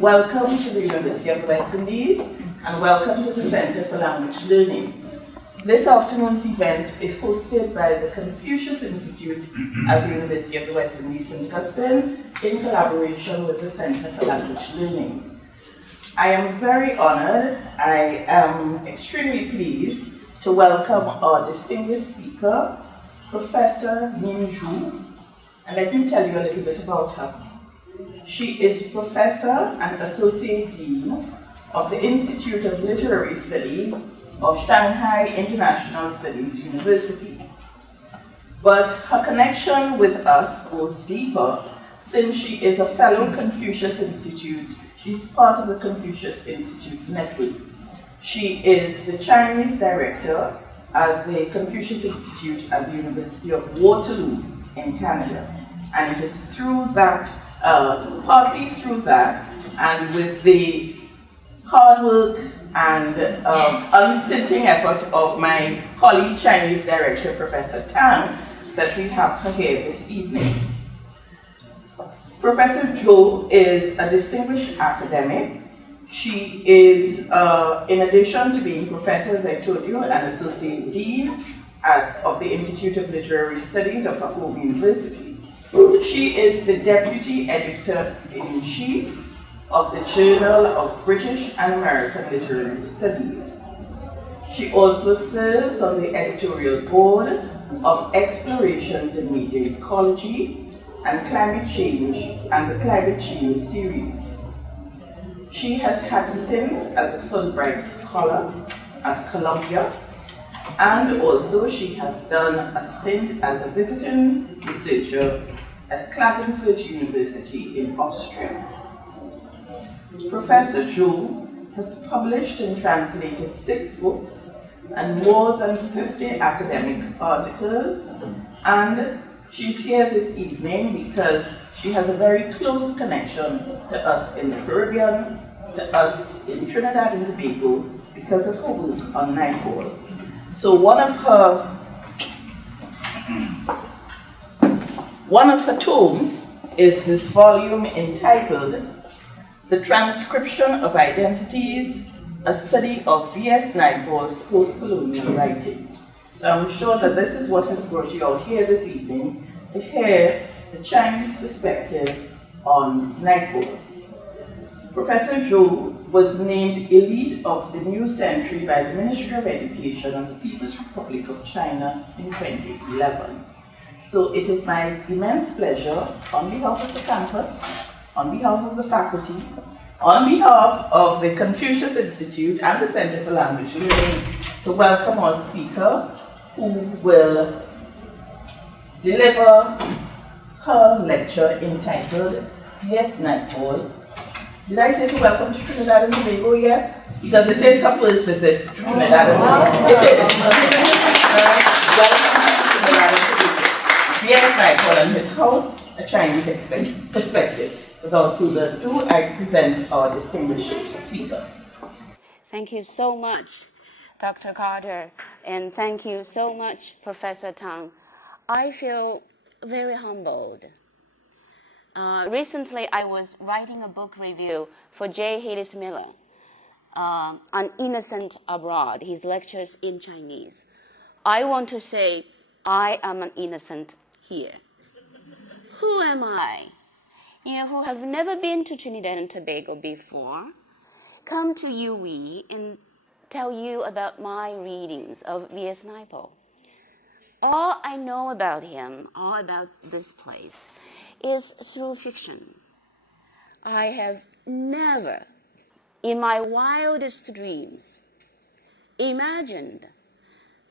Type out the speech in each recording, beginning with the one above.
Welcome to the University of the West Indies and welcome to the Center for Language Learning. This afternoon's event is hosted by the Confucius Institute at the University of the West Indies, St. Augustine, in collaboration with the Center for Language Learning. I am very honored, I am extremely pleased to welcome our distinguished speaker, Professor Zhou, and let me tell you a little bit about her. She is Professor and Associate Dean of the Institute of Literary Studies of Shanghai International Studies University. But her connection with us goes deeper since she is a fellow Confucius Institute. She's part of the Confucius Institute network. She is the Chinese director at the Confucius Institute at the University of Waterloo in Canada. And it is through that, partly through that, and with the hard work and unstinting effort of my colleague Chinese director, Professor Tang, that we have her here this evening. Professor Zhou is a distinguished academic. She is, in addition to being professor, as I told you, an associate dean of the Institute of Literary Studies of her home university. She is the deputy editor-in-chief of the Journal of British and American Literary Studies. She also serves on the editorial board of Explorations in Media Ecology and Climate Change and the Climate Change series. She has had stints as a Fulbright scholar at Columbia, and also she has done a stint as a visiting researcher at Klagenfurt University in Austria. Professor Zhou has published and translated 6 books and more than 50 academic articles, and she's here this evening because she has a very close connection to us in the Caribbean, to us in Trinidad and Tobago, because of her work on Naipaul. So one of her tomes is this volume entitled The Transcription of Identities, a study of V.S. Naipaul's post-colonial writings. So I'm sure that this is what has brought you out here this evening to hear the Chinese perspective on Naipaul. Professor Zhou was named Elite of the New Century by the Ministry of Education of the People's Republic of China in 2011. So it is my immense pleasure, on behalf of the campus, on behalf of the faculty, on behalf of the Confucius Institute and the Center for Language Learning, to welcome our speaker, who will deliver her lecture entitled V.S. Naipaul. Did I say to welcome to Trinidad and Tobago? Yes? Because it is her first visit to Trinidad and Tobago. It is. Welcome to Trinidad and Tobago. V.S. Naipaul and his house, a Chinese perspective. Without further ado, I present our distinguished speaker. Thank you so much, Dr. Carter, and thank you so much, Professor Tang. I feel very humbled. Recently, I was writing a book review for J. Hayes Miller, An Innocent Abroad, his lectures in Chinese. I want to say, I am an innocent here. Who am I? Who have never been to Trinidad and Tobago before, come to UWE and tell you about my readings of V.S. Naipaul. All I know about him, all about this place, is through fiction. I have never, in my wildest dreams, imagined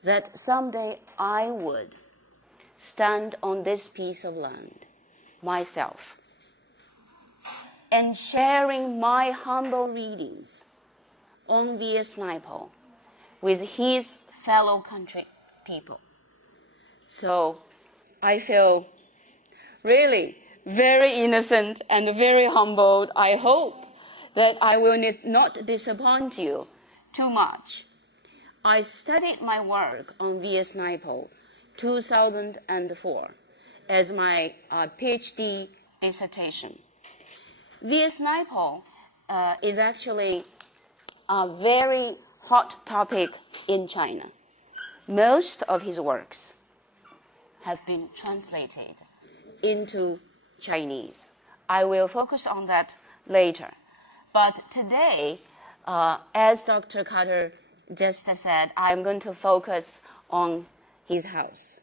that someday I would stand on this piece of land myself and sharing my humble readings on V.S. Naipaul with his fellow country people. So I feel really very innocent and very humbled. I hope that I will not disappoint you too much. I studied my work on V.S. Naipaul 2004 as my PhD dissertation. V.S. Naipaul is actually a very hot topic in China. Most of his works have been translated into Chinese. I will focus on that later. But today, as Dr. Carter just said, I'm going to focus on his house.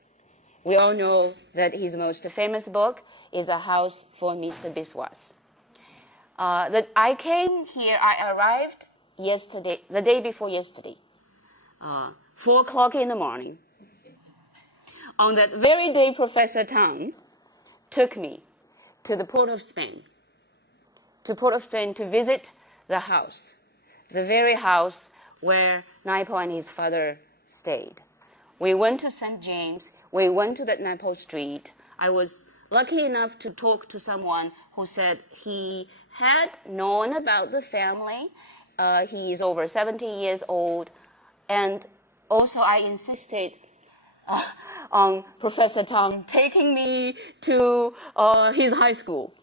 We all know that his most famous book is A House for Mr. Biswas. That I came here, I arrived yesterday, the day before yesterday, 4 o'clock in the morning. On that very day, Professor Tang took me to the Port of Spain, to visit the house, the very house where Naipaul and his father stayed. We went to St. James, we went to that Naipaul Street. I was lucky enough to talk to someone who said he had known about the family. He is over 70 years old. And also I insisted on Professor Tang taking me to his high school.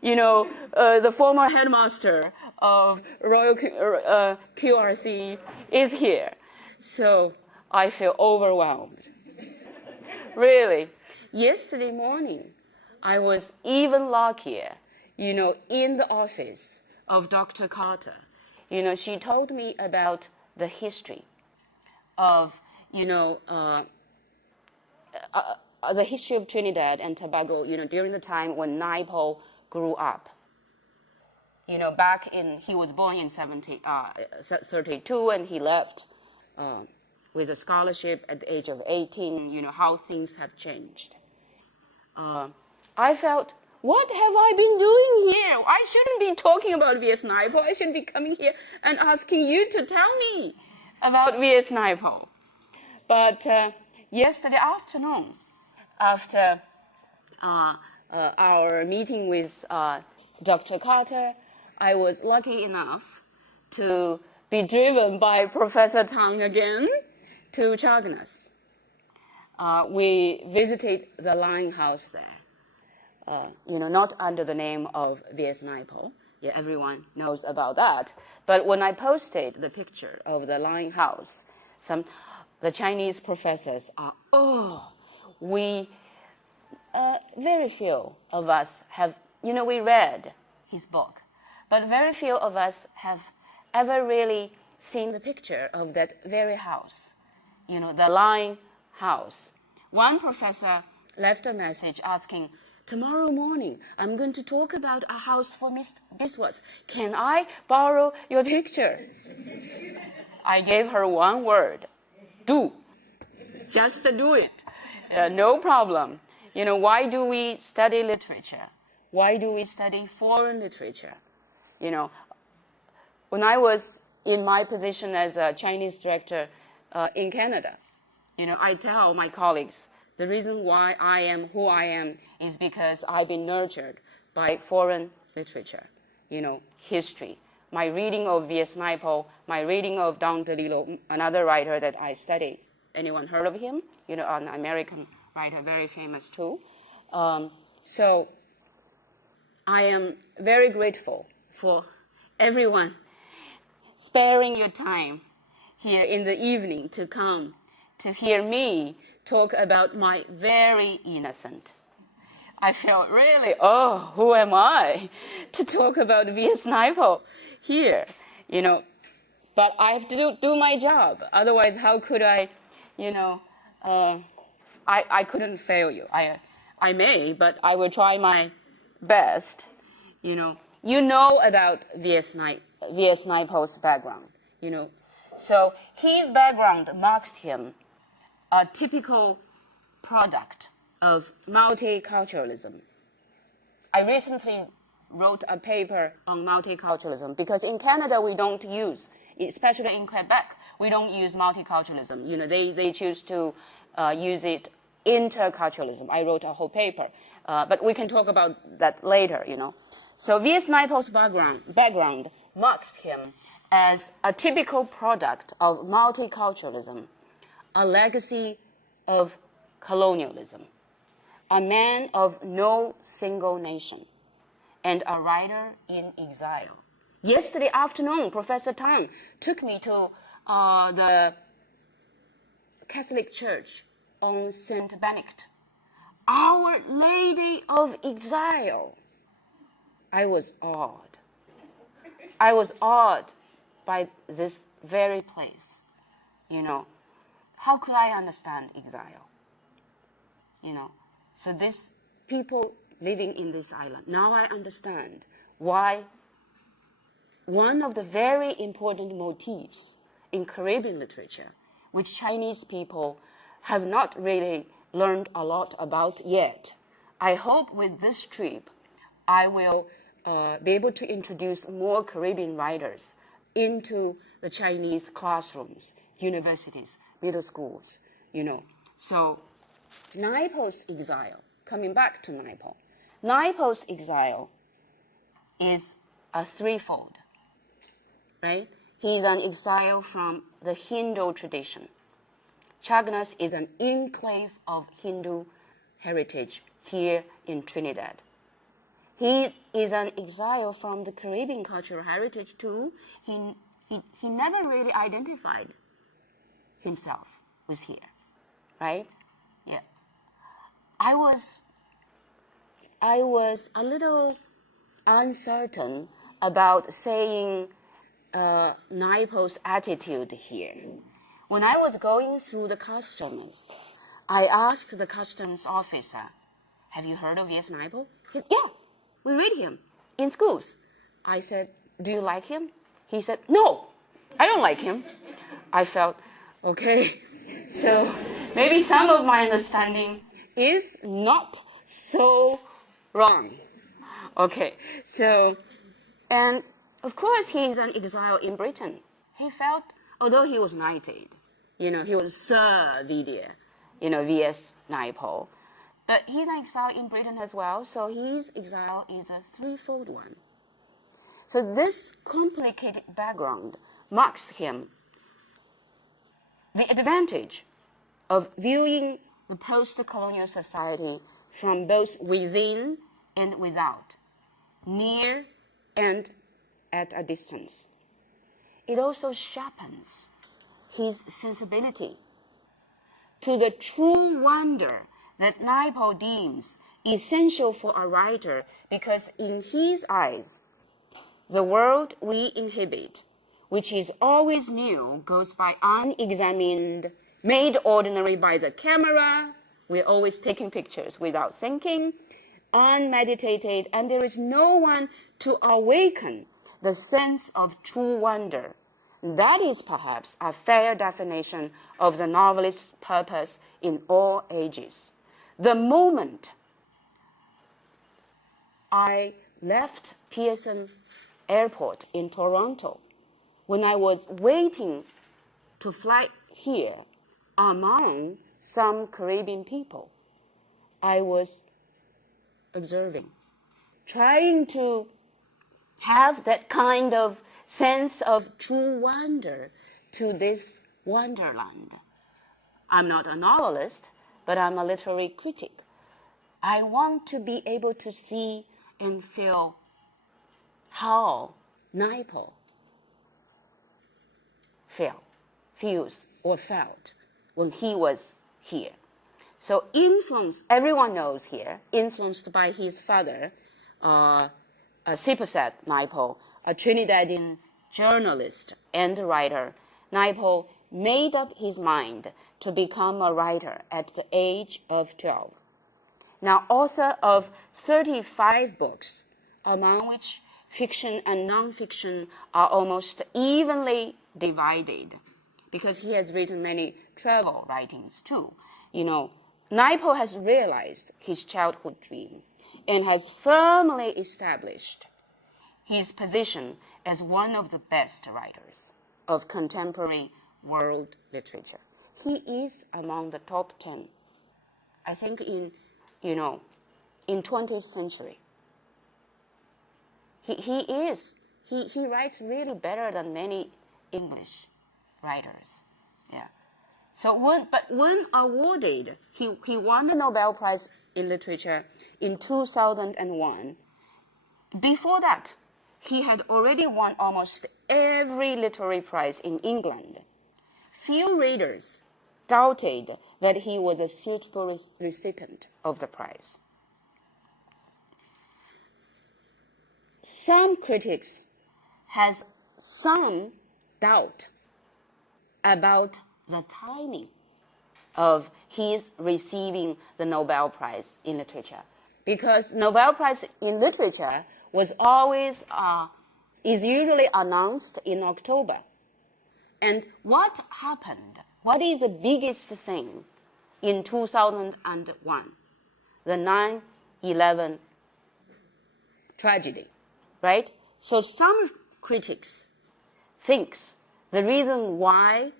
You know, the former headmaster of Royal QRC is here. So I feel overwhelmed. Really. Yesterday morning, I was even luckier, you know, in the office of Dr. Carter. You know, she told me about the history of, you know, the history of Trinidad and Tobago, you know, during the time when Naipaul grew up. You know, he was born in 32 and he left with a scholarship at the age of 18, you know, how things have changed. I felt, what have I been doing here? I shouldn't be talking about V.S. Naipaul. I should be coming here and asking you to tell me about V.S. Naipaul. But yesterday afternoon, after our meeting with Dr. Carter, I was lucky enough to be driven by Professor Tang again to Chaguanas. We visited the Lion House there, you know, not under the name of V.S. Naipaul. Yeah, everyone knows about that. But when I posted the picture of the Lion House, the Chinese professors are, very few of us have, you know, we read his book, but very few of us have ever really seen the picture of that very house, you know, the Lion House. One professor left a message asking, tomorrow morning, I'm going to talk about A House for Mr. Biswas. Can I borrow your picture? I gave her one word, do. Just do it. No problem. You know, why do we study literature? Why do we study foreign literature? You know, when I was in my position as a Chinese director in Canada, you know, I tell my colleagues, the reason why I am who I am is because I've been nurtured by foreign literature, you know, history. My reading of V.S. Naipaul, my reading of Don DeLillo, another writer that I studied. Anyone heard of him? You know, an American writer, very famous too. So I am very grateful for everyone sparing your time here in the evening to come to hear me talk about my very innocent. I felt really, who am I to talk about V.S. Naipaul here, you know? But I have to do my job. Otherwise, how could I, you know, I couldn't fail you. I may, but I will try my best. You know about V.S. Naipaul's background, you know. So his background marks him a typical product of multiculturalism. I recently wrote a paper on multiculturalism because in Canada we don't use, especially in Quebec, we don't use multiculturalism. You know, they choose to use it interculturalism. I wrote a whole paper, but we can talk about that later, you know. So V.S. Naipaul's background marks him as a typical product of multiculturalism, a legacy of colonialism, a man of no single nation, and a writer in exile. Yesterday afternoon, Professor Tang took me to the Catholic Church on St. Benedict. Our Lady of Exile. I was awed. I was awed by this very place. How could I understand exile? So these people living in this island, now I understand why one of the very important motifs in Caribbean literature, which Chinese people have not really learned a lot about yet. I hope with this trip, I will be able to introduce more Caribbean writers into the Chinese classrooms, universities, middle schools, So Naipaul's exile, coming back to Naipaul, Naipaul's exile is a threefold, right? He's an exile from the Hindu tradition. Chagnas is an enclave of Hindu heritage here in Trinidad. He is an exile from the Caribbean cultural heritage too. He never really identified himself with here, right? Yeah. I was a little uncertain about saying Naipaul's attitude here. When I was going through the customs, I asked the customs officer, have you heard of Yes Naipaul? He said, yeah, we read him in schools. I said, do you like him? He said, no, I don't like him. I felt, okay, so maybe some of my understanding is not so wrong. Okay, so, and of course he's an exile in Britain. He felt, although he was knighted, he was Sir Vidier, V.S. Naipaul, but he's an exile in Britain as well, so his exile is a threefold one. So this complicated background marks him the advantage of viewing the post-colonial society from both within and without, near and at a distance. It also sharpens his sensibility to the true wonder that Naipaul deems essential for a writer, because in his eyes, the world we inhabit, which is always new, goes by unexamined, made ordinary by the camera. We're always taking pictures without thinking, unmeditated, and there is no one to awaken the sense of true wonder. That is perhaps a fair definition of the novelist's purpose in all ages. The moment I left Pearson Airport in Toronto, when I was waiting to fly here among some Caribbean people, I was observing, trying to have that kind of sense of true wonder to this wonderland. I'm not a novelist, but I'm a literary critic. I want to be able to see and feel how Naipaul feels or felt when he was here. So everyone knows here, influenced by his father, Sipasat Naipaul, a Trinidadian journalist and writer. Naipaul made up his mind to become a writer at the age of 12. Now, author of 35 books, among which fiction and non-fiction are almost evenly divided, because he has written many travel writings too. Naipaul has realized his childhood dream and has firmly established his position as one of the best writers of contemporary world literature. He is among the top 10, I think, in 20th century. He writes really better than many English writers. Yeah. So when awarded, he won the Nobel Prize in Literature in 2001. Before that, he had already won almost every literary prize in England. Few readers doubted that he was a suitable recipient of the prize. Some critics has some doubt about the timing of his receiving the Nobel Prize in Literature, because Nobel Prize in Literature was always is usually announced in October. And what happened? What is the biggest thing in 2001? The 9/11 tragedy, right? So some critics thinks the reason why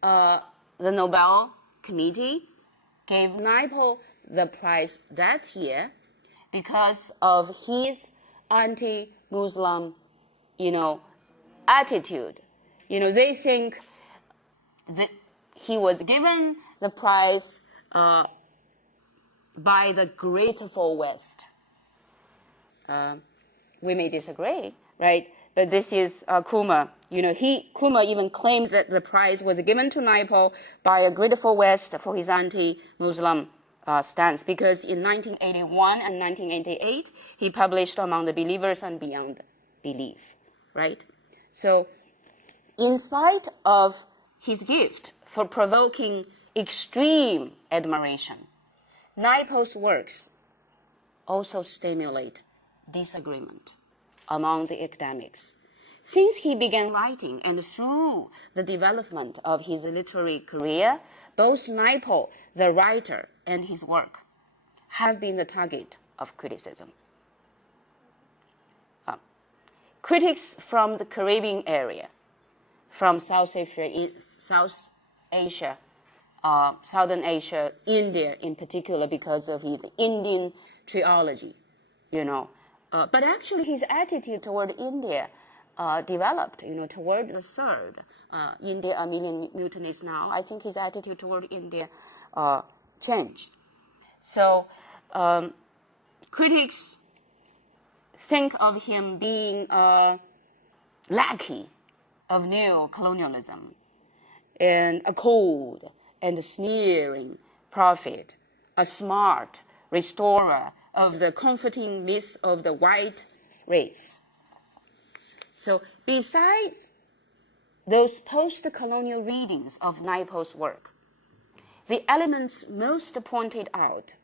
the Nobel Committee gave Naipaul the prize that year because of his anti-Muslim, attitude. They think that he was given the prize by the grateful West. We may disagree, right? But this is Kumar. Kumar even claimed that the prize was given to Naipaul by a grateful West for his anti-Muslim stance, because in 1981 and 1988, he published Among the Believers and Beyond Belief, right? So, in spite of his gift for provoking extreme admiration, Naipaul's works also stimulate disagreement among the academics. Since he began writing and through the development of his literary career, both Naipaul, the writer, and his work have been the target of criticism. Critics from the Caribbean area, from South Asia, Southern Asia, India in particular, because of his Indian trilogy, but actually his attitude toward India developed, toward the third, India, a million mutinies now. I think his attitude toward India changed. So critics think of him being a lackey of neo-colonialism and a cold and sneering prophet, a smart restorer of the comforting myths of the white race. So besides those post-colonial readings of Naipaul's work, the elements most pointed out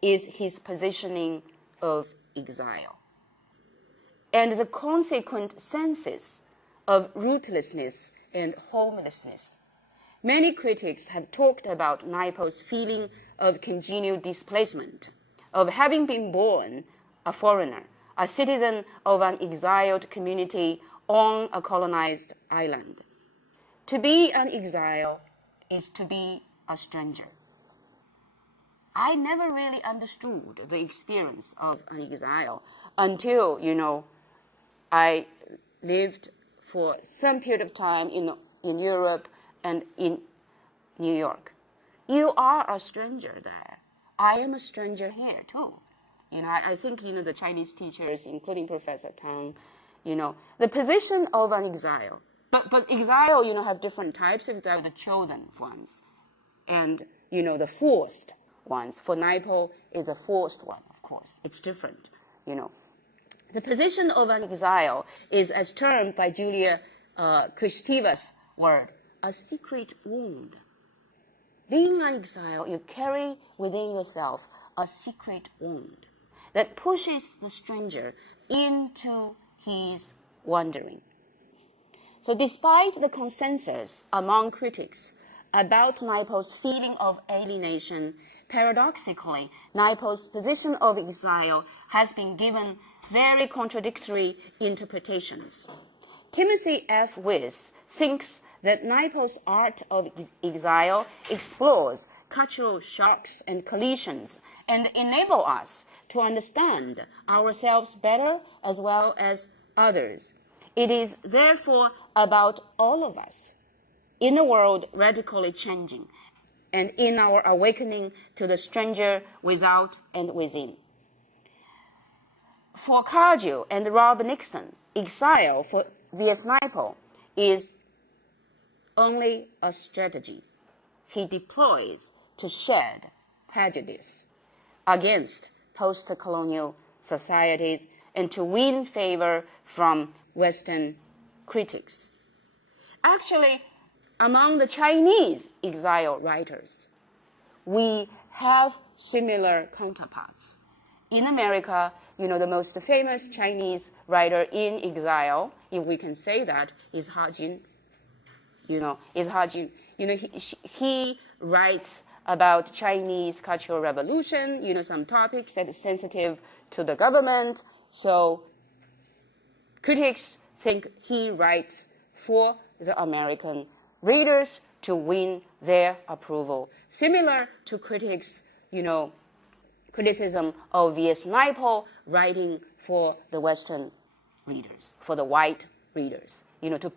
is his positioning of exile and the consequent senses of rootlessness and homelessness. Many critics have talked about Naipaul's feeling of congenial displacement, of having been born a foreigner, a citizen of an exiled community on a colonized island. To be an exile is to be a stranger. I never really understood the experience of an exile until, I lived for some period of time in Europe and in New York. You are a stranger there. I am a stranger here too. I think, the Chinese teachers, including Professor Tang, the position of an exile. But exile, have different types of exile, the chosen ones and, the forced ones. For Naipaul is a forced one, of course. It's different, The position of an exile is, as termed by Julia Kristevas' word, a secret wound. Being an exile, you carry within yourself a secret wound that pushes the stranger into his wandering. So despite the consensus among critics about Naipaul's feeling of alienation, paradoxically, Naipaul's position of exile has been given very contradictory interpretations. Timothy F. Wyss thinks that Naipaul's art of exile explores cultural shocks and collisions and enable us to understand ourselves better as well as others. It is therefore about all of us in a world radically changing and in our awakening to the stranger without and within. For Cargill and Rob Nixon, exile for V.S. Naipaul is only a strategy he deploys to shed prejudice against post-colonial societies and to win favor from Western critics. Actually, among the Chinese exile writers, we have similar counterparts. In America, the most famous Chinese writer in exile, if we can say that, is Ha Jin. He writes about Chinese Cultural Revolution, some topics that are sensitive to the government. So critics think he writes for the American readers to win their approval. Similar to critics, criticism of V.S. Naipaul writing for the Western readers, for the white readers, in order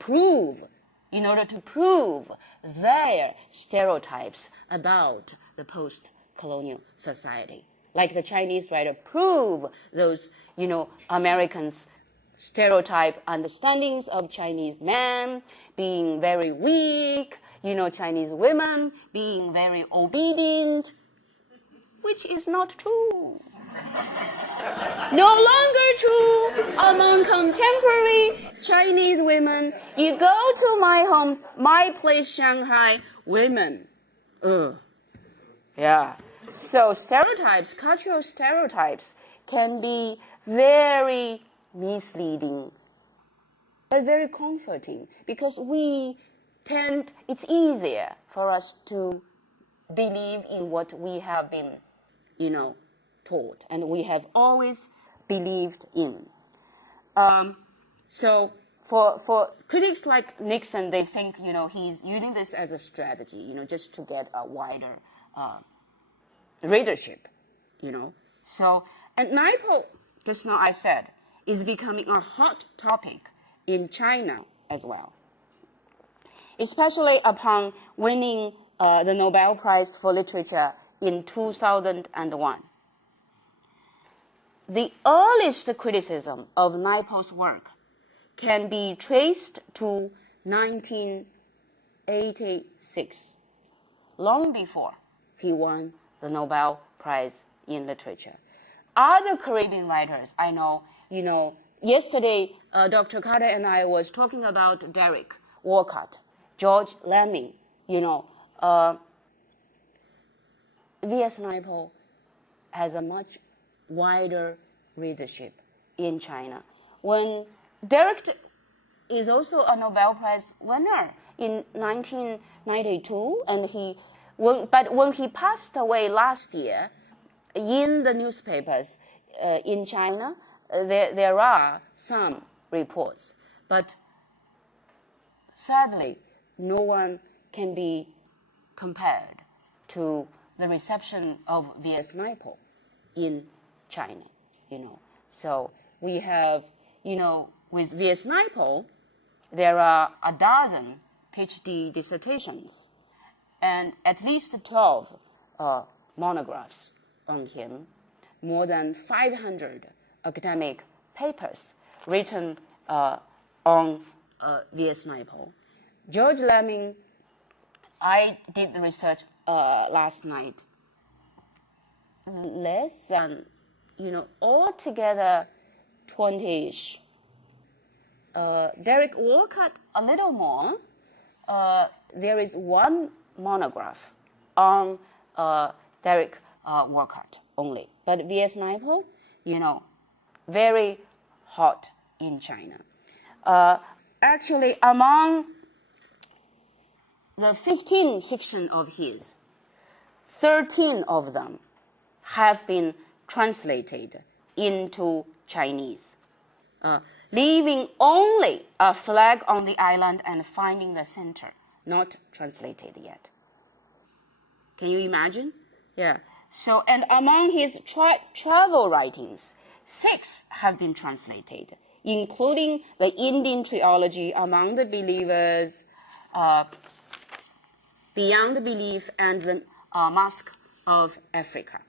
to prove their stereotypes about the post-colonial society. Like the Chinese writer prove those, Americans' stereotype understandings of Chinese men being very weak, Chinese women being very obedient, which is not true. No longer true among contemporary Chinese women. You go to my place, Shanghai, women. Yeah. So stereotypes, cultural stereotypes, can be very misleading, but very comforting, because it's easier for us to believe in what we have been, taught, and we have always believed in. So for critics like Nixon, they think, he's using this as a strategy, just to get a wider readership, So, and Naipaul, just now I said, is becoming a hot topic in China as well, especially upon winning the Nobel Prize for Literature in 2001. The earliest criticism of Naipaul's work can be traced to 1986, long before he won the Nobel Prize in Literature. Other Caribbean writers I know, yesterday Dr. Carter and I was talking about Derek Walcott, George Lemming, V.S. Naipaul has a much wider readership in China. When Derek is also a Nobel Prize winner in 1992, but when he passed away last year, in the newspapers in China, there are some reports, but sadly, no one can be compared to the reception of V.S. Naipaul in China, So we have, with V.S. Naipaul, there are a dozen PhD dissertations and at least 12 monographs on him, more than 500 academic papers written on V.S. Naipaul. George Lemming, I did the research last night. Less than, altogether 20-ish. Derek Walcott, a little more. There is one monograph on Derek Walcott only. But V.S. Naipaul, very hot in China. Actually, among the 15 fiction of his, 13 of them have been translated into Chinese, leaving only A Flag on the Island and Finding the Center, not translated yet. Can you imagine? Yeah. So, and among his travel writings, 6 have been translated, including the Indian trilogy, Among the Believers, Beyond Belief, and the Mask of Africa.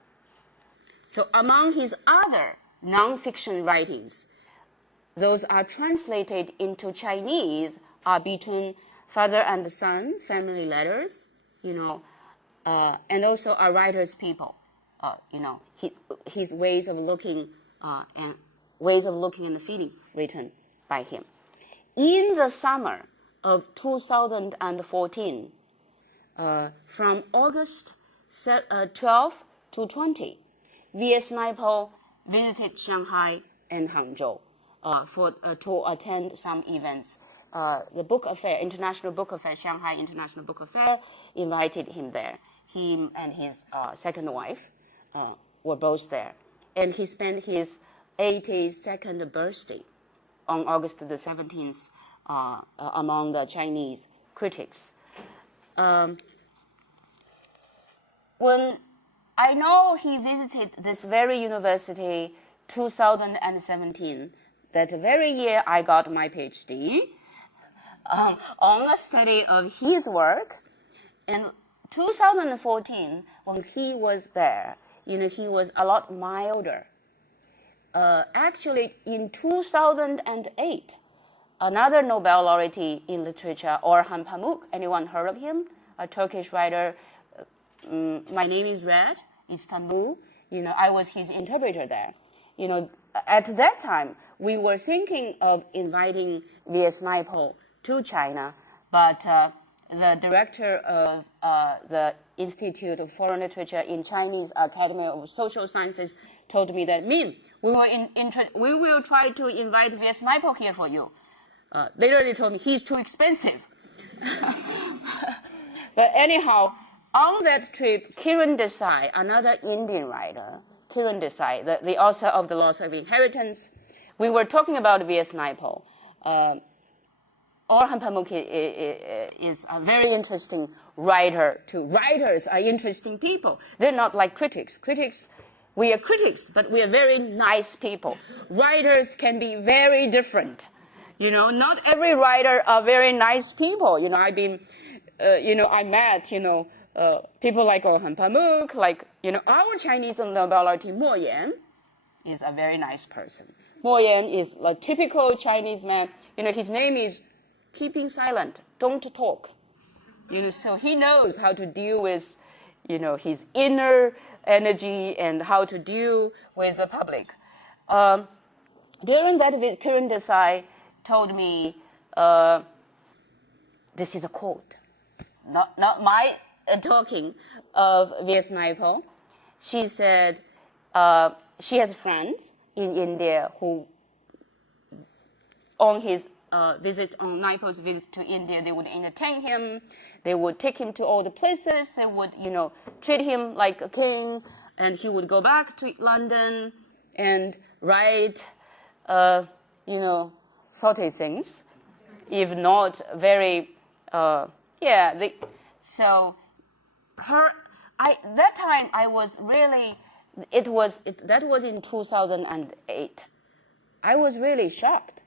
So among his other non-fiction writings, those are translated into Chinese are between father and son, family letters, and also are writer's people, his ways of looking and feeling written by him. In the summer of 2014, from August 12 to 20, V.S. Naipaul visited Shanghai and Hangzhou to attend some events. The book affair, International Book Affair, Shanghai International Book Affair, invited him there. He and his second wife were both there. And he spent his 82nd birthday on August the 17th among the Chinese critics. When I know he visited this very university 2017, that very year I got my PhD on a study of his work. In 2014, when he was there, he was a lot milder. Actually, in 2008, another Nobel laureate in literature, Orhan Pamuk, anyone heard of him? A Turkish writer. My name is Red, Istanbul. I was his interpreter there. At that time, we were thinking of inviting V.S. Naipaul to China, but the director of the Institute of Foreign Literature in Chinese Academy of Social Sciences told me that, we will try to invite V.S. Naipaul here for you. Later they told me he's too expensive. But anyhow, on that trip, Kiran Desai, another Indian writer, Kiran Desai, the author of The Loss of Inheritance, we were talking about V.S. Naipaul. Orhan Pamuk is a very interesting writer too. Writers are interesting people. They're not like critics. We are critics, but we are very nice people. Writers can be very different. Not every writer are very nice people. I met, people like Orhan Pamuk, our Chinese Nobel laureate Mo Yan is a very nice person. Mo Yan is a typical Chinese man. His name is keeping silent, don't talk. So he knows how to deal with, his inner energy and how to deal with the public. During that visit, Kiran Desai told me, this is a quote, not my talking of V.S. Naipaul. She said she has friends in India who, on his Naipaul's visit to India, they would entertain him, they would take him to all the places, they would, treat him like a king, and he would go back to London and write, salty things, if not very, that time I was really, that was in 2008. I was really shocked,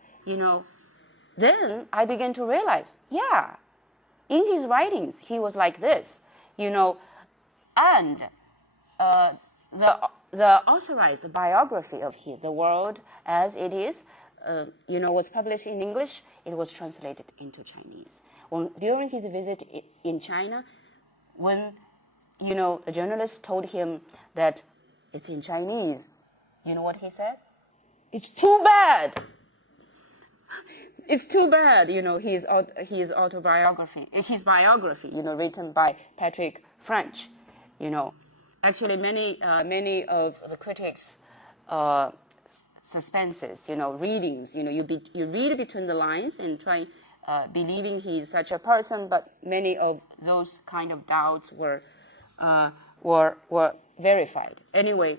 Then I began to realize, in his writings, he was like this, and the authorized biography of The World as It Is, was published in English. It was translated into Chinese. During his visit in China, when, a journalist told him that it's in Chinese, you know what he said? It's too bad. It's too bad, his autobiography, his biography, written by Patrick French, Actually, many of the critics' suspenses, readings, you read between the lines and try believing he's such a person, but many of those kind of doubts were verified. Anyway,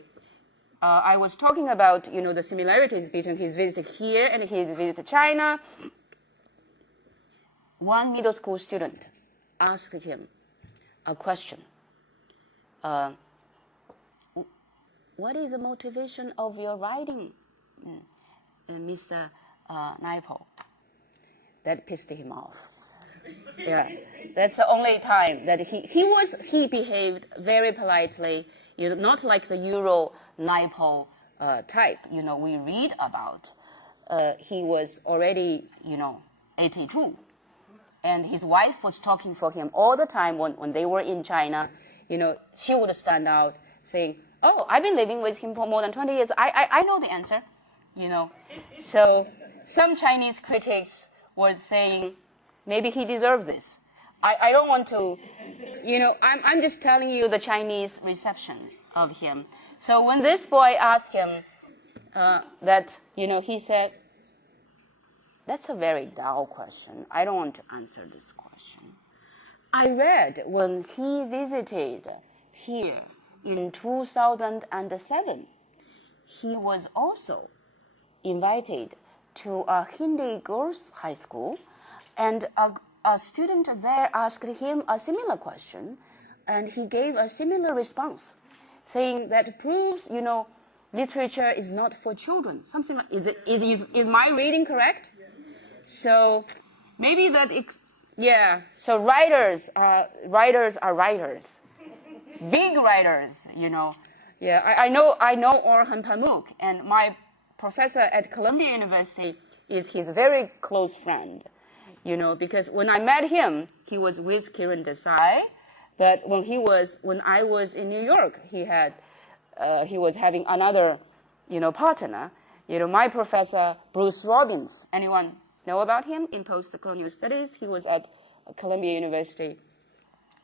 I was talking about, the similarities between his visit here and his visit to China. One middle school student asked him a question. What is the motivation of your writing, Mr. Naipaul? That pissed him off. That's the only time that he behaved very politely, not like the Euro Naipaul type, we read about. he was already, 82. And his wife was talking for him all the time when they were in China. She would stand out saying, oh, I've been living with him for more than 20 years. I know the answer, So some Chinese critics were saying, maybe he deserved this. I don't want to, I'm just telling you the Chinese reception of him. So when this boy asked him that, he said, that's a very dull question. I don't want to answer this question. I read when he visited here in 2007, he was also invited to a Hindi girls' high school, and a student there asked him a similar question, and he gave a similar response, saying that proves, literature is not for children. Something like, is my reading correct? So maybe that, so writers are writers. Big writers, Yeah, I know Orhan Pamuk, and my professor at Columbia University is his very close friend, because when I met him, he was with Kiran Desai, but when I was in New York, he was having another, partner, my professor, Bruce Robbins. Anyone know about him in post-colonial studies? He was at Columbia University.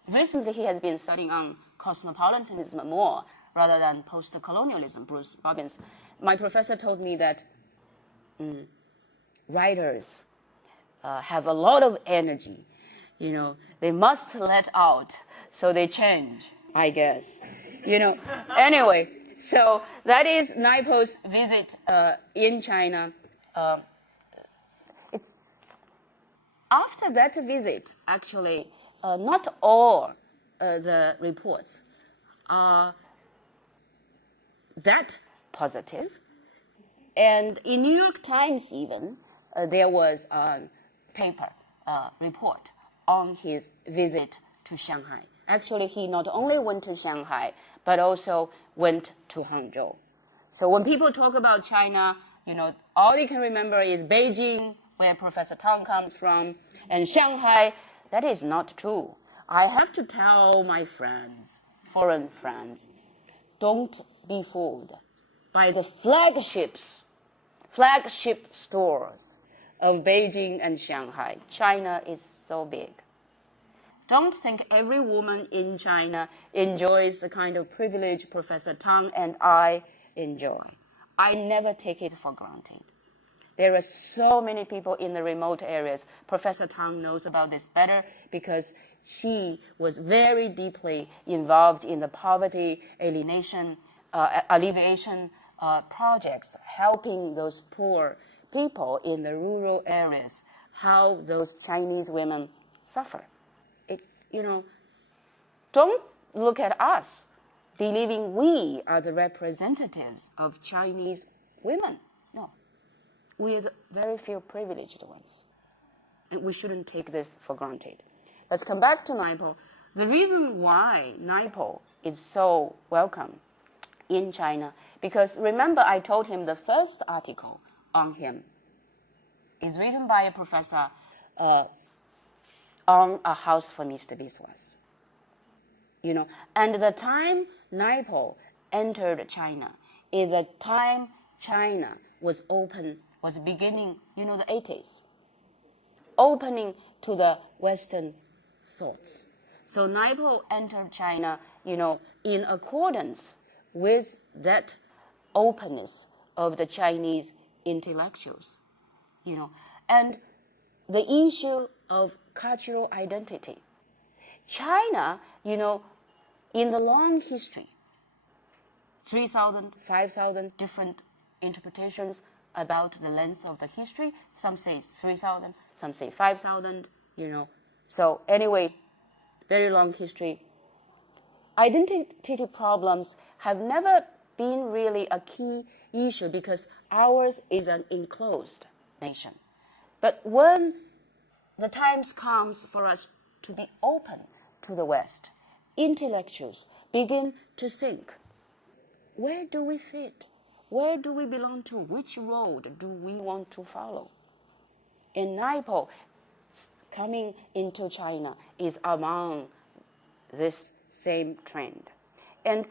Recently, he has been studying on cosmopolitanism more rather than post-colonialism, Bruce Robbins. My professor told me that writers have a lot of energy. They must let out, so they change, I guess. Anyway, so that is Naipaul's visit in China. After that visit, actually, not all the reports are that positive. And in New York Times even, there was a paper report on his visit to Shanghai. Actually, he not only went to Shanghai, but also went to Hangzhou. So when people talk about China, all they can remember is Beijing, where Professor Tang comes from, and Shanghai. That is not true. I have to tell my friends, foreign friends, don't be fooled by the flagship stores of Beijing and Shanghai. China is so big. Don't think every woman in China enjoys the kind of privilege Professor Tang and I enjoy. I never take it for granted. There are so many people in the remote areas. Professor Tang knows about this better because she was very deeply involved in the poverty alleviation projects, helping those poor people in the rural areas, how those Chinese women suffer. Don't look at us believing we are the representatives of Chinese women. No. We are the very few privileged ones. And we shouldn't take this for granted. Let's come back to Naipaul. The reason why Naipaul is so welcome in China, because remember I told him the first article on him is written by a professor on A House for Mr. Biswas. And the time Naipaul entered China is a time China was beginning, the 80s, opening to the Western thoughts. So Naipaul entered China, in accordance with that openness of the Chinese intellectuals, and the issue of cultural identity. China, in the long history, 3,000, 5,000 different interpretations about the length of the history. Some say 3,000, some say 5,000, So anyway, very long history. Identity problems have never been really a key issue because ours is an enclosed nation. But when the times comes for us to be open to the West, intellectuals begin to think, where do we fit where do we belong to? Which road do we want to follow? And Naipaul coming into China is among this same trend. And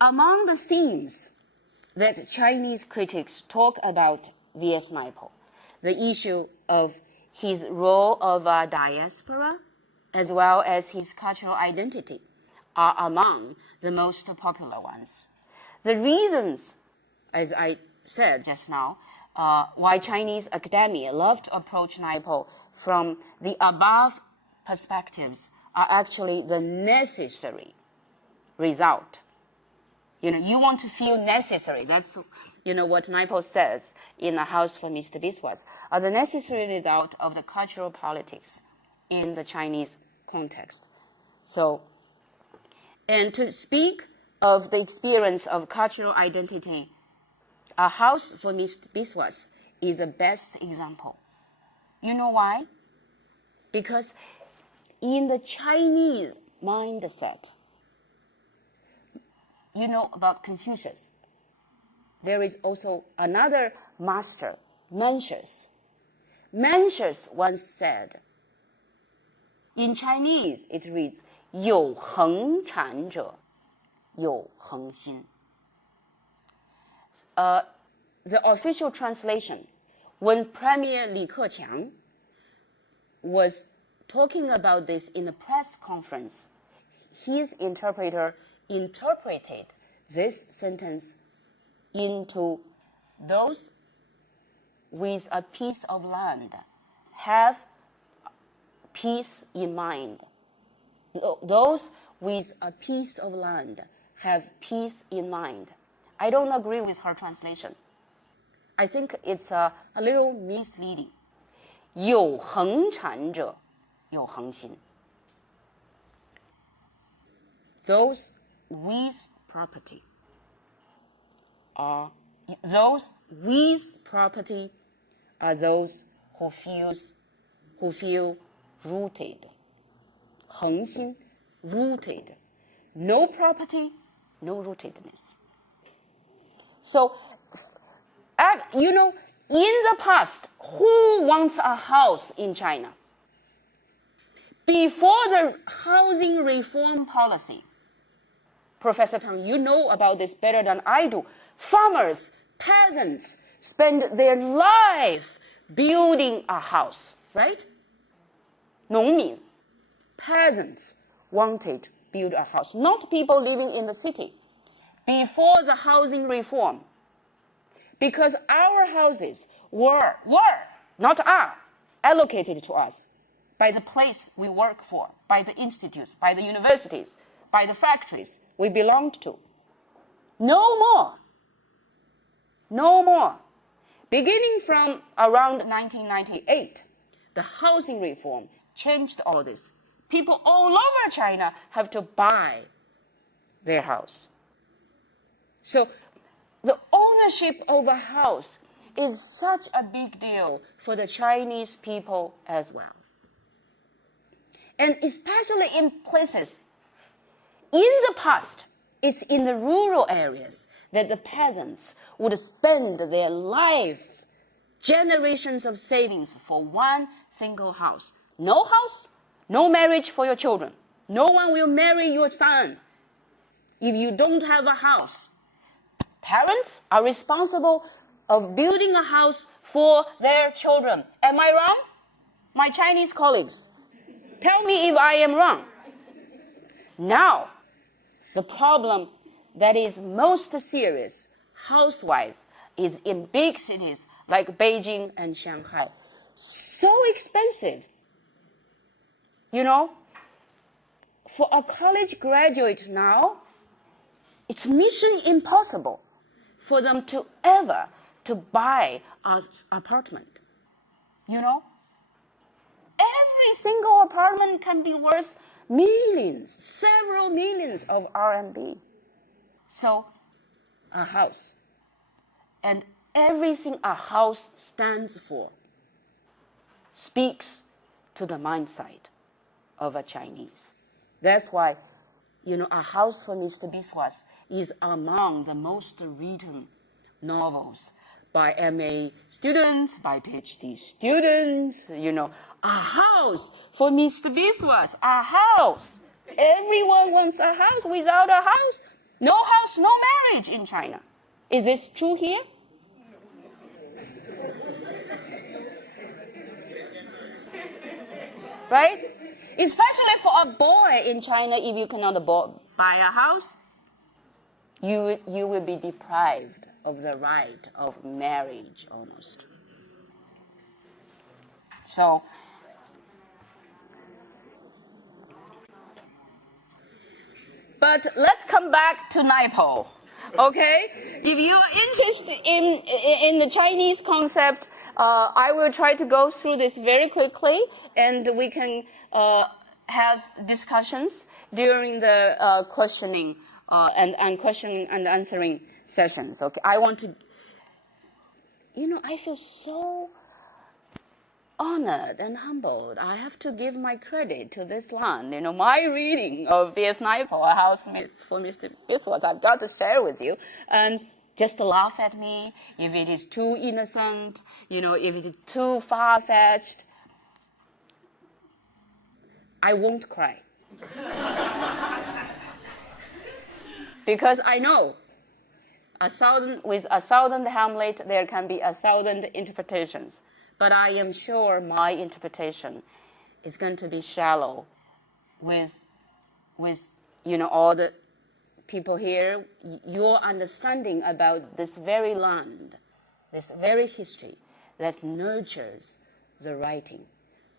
among the themes that Chinese critics talk about V.S. Naipaul, the issue of his role of a diaspora, as well as his cultural identity, are among the most popular ones. The reasons, as I said just now, why Chinese academia love to approach Naipaul from the above perspectives are actually the necessary result. You want to feel necessary. That's, what Naipaul says in A House for Mr. Biswas, are the necessary result of the cultural politics in the Chinese context. So, and to speak of the experience of cultural identity, A House for Mr. Biswas is the best example. You know why? Because in the Chinese mindset, you know about Confucius. There is also another master, Mencius. Mencius once said, in Chinese it reads, 有恒产者有恒心. The official translation, when Premier Li Keqiang was talking about this in a press conference, his interpreter interpreted this sentence into those with a piece of land have peace in mind. Those with a piece of land have peace in mind. I don't agree with her translation. I think it's a little misleading. 有恒产者有恒心. Those with property are those who feel rooted. 恒心, rooted. No property, no rootedness. So, in the past, who wants a house in China? Before the housing reform policy, Professor Tang, you know about this better than I do. Farmers, peasants spend their life building a house, right? 农民, peasants wanted to build a house, not people living in the city. Before the housing reform, because our houses were, not are, allocated to us by the place we work for, by the institutes, by the universities, by the factories we belonged to. No more. No more. Beginning from around 1998, the housing reform changed all this. People all over China have to buy their house. So the ownership of a house is such a big deal for the Chinese people as well. And especially in places, in the past, it's in the rural areas that the peasants would spend their life, generations of savings for one single house. No house, no marriage for your children. No one will marry your son if you don't have a house. Parents are responsible of building a house for their children. Am I wrong? My Chinese colleagues, tell me if I am wrong. Now, the problem that is most serious, house-wise, is in big cities like Beijing and Shanghai. So expensive. For a college graduate now, it's mission impossible for them to ever to buy an apartment. Every single apartment can be worth millions, several millions of RMB. So, a house. And everything a house stands for speaks to the mindset of a Chinese. That's why, A House for Mr. Biswas is among the most written novels by MA students, by PhD students, a house for Mr. Biswas, a house. Everyone wants a house. Without a house, no marriage in China. Is this true here? Right? Especially for a boy in China, if you cannot buy a house, you will be deprived of the right of marriage almost. So, but let's come back to Naipaul, okay? If you are interested in the Chinese concept, I will try to go through this very quickly, and we can have discussions during the questioning and question and answering sessions. Okay, I want to, I feel so honored and humbled. I have to give my credit to this land. My reading of V.S. Naipaul, A House for Mr. Biswas, I've got to share with you. And just laugh at me if it is too innocent, if it is too far-fetched. I won't cry. Because I know with a thousand Hamlet, there can be 1,000 interpretations. But I am sure my interpretation is going to be shallow with all the people here, your understanding about this very land, this very history that nurtures the writing,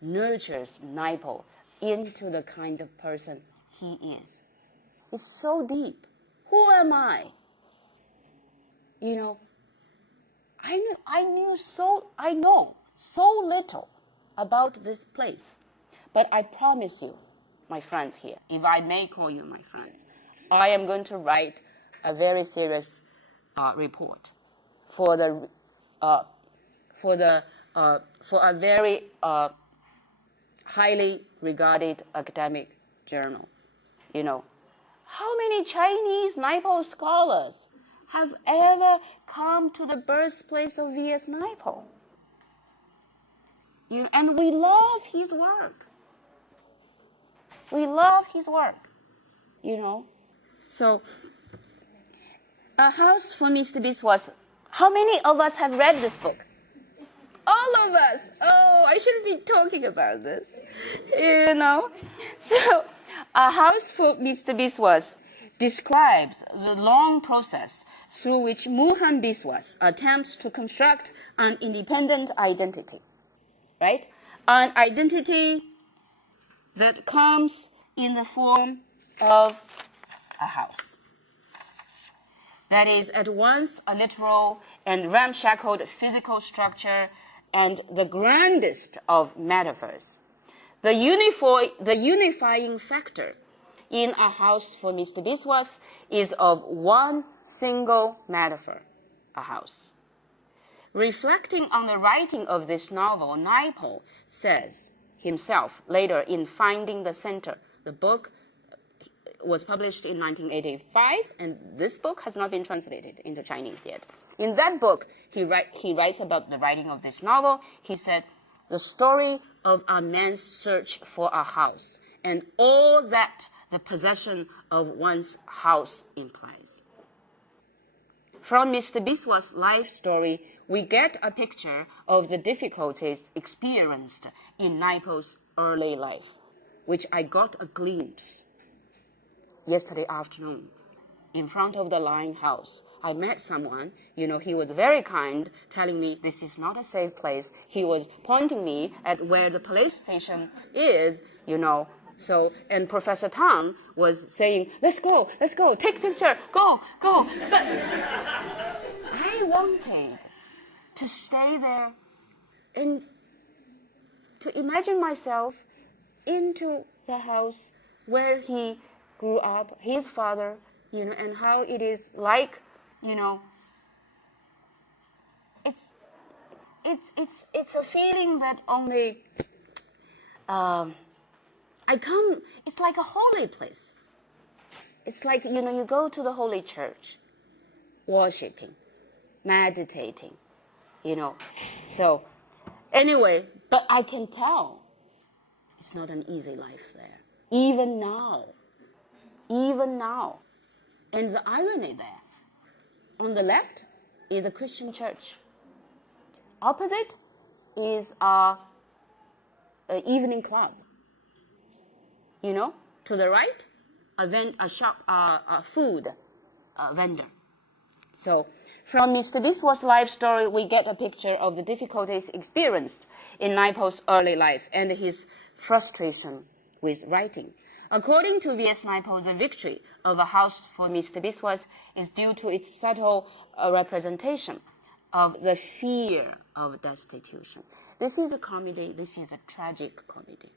nurtures Naipaul into the kind of person he is. It's so deep. Who am I? I know so little about this place. But I promise you, my friends here, if I may call you my friends, I am going to write a very serious report for a very highly regarded academic journal. How many Chinese Naipaul scholars have ever come to the birthplace of V.S. Naipaul? And we love his work. We love his work, So, A House for Mr. Biswas. How many of us have read this book? All of us. Oh, I shouldn't be talking about this, So, A House for Mr. Biswas describes the long process through which Muhan Biswas attempts to construct an independent identity, right? An identity that comes in the form of a house. That is at once a literal and ramshackled physical structure and the grandest of metaphors. The unifying factor in A House for Mr. Biswas is of one single metaphor, a house. Reflecting on the writing of this novel, Naipaul says himself later in Finding the Center. The book was published in 1985, and this book has not been translated into Chinese yet. In that book, he writes about the writing of this novel. He said, the story of a man's search for a house and all that the possession of one's house implies. From Mr. Biswas' life story, we get a picture of the difficulties experienced in Naipaul's early life, which I got a glimpse yesterday afternoon in front of the Lion House. I met someone, he was very kind, telling me this is not a safe place. He was pointing me at where the police station is, So, and Professor Tang was saying, let's go, take picture, go. But I wanted to stay there and to imagine myself into the house where he grew up, his father, and how it is like, it's a feeling that only, it's like a holy place. It's like, you go to the Holy Church, worshiping, meditating, So anyway, but I can tell it's not an easy life there. Even now. And the irony there, on the left is a Christian church. Opposite is an evening club. To the right, a food vendor. So from Mr. Biswa's life story, we get a picture of the difficulties experienced in Naipaul's early life and his frustration with writing. According to V.S. Naipaul, the victory of A House for Mr. Biswas is due to its subtle representation of the fear of destitution. This is a comedy. This is a tragic comedy,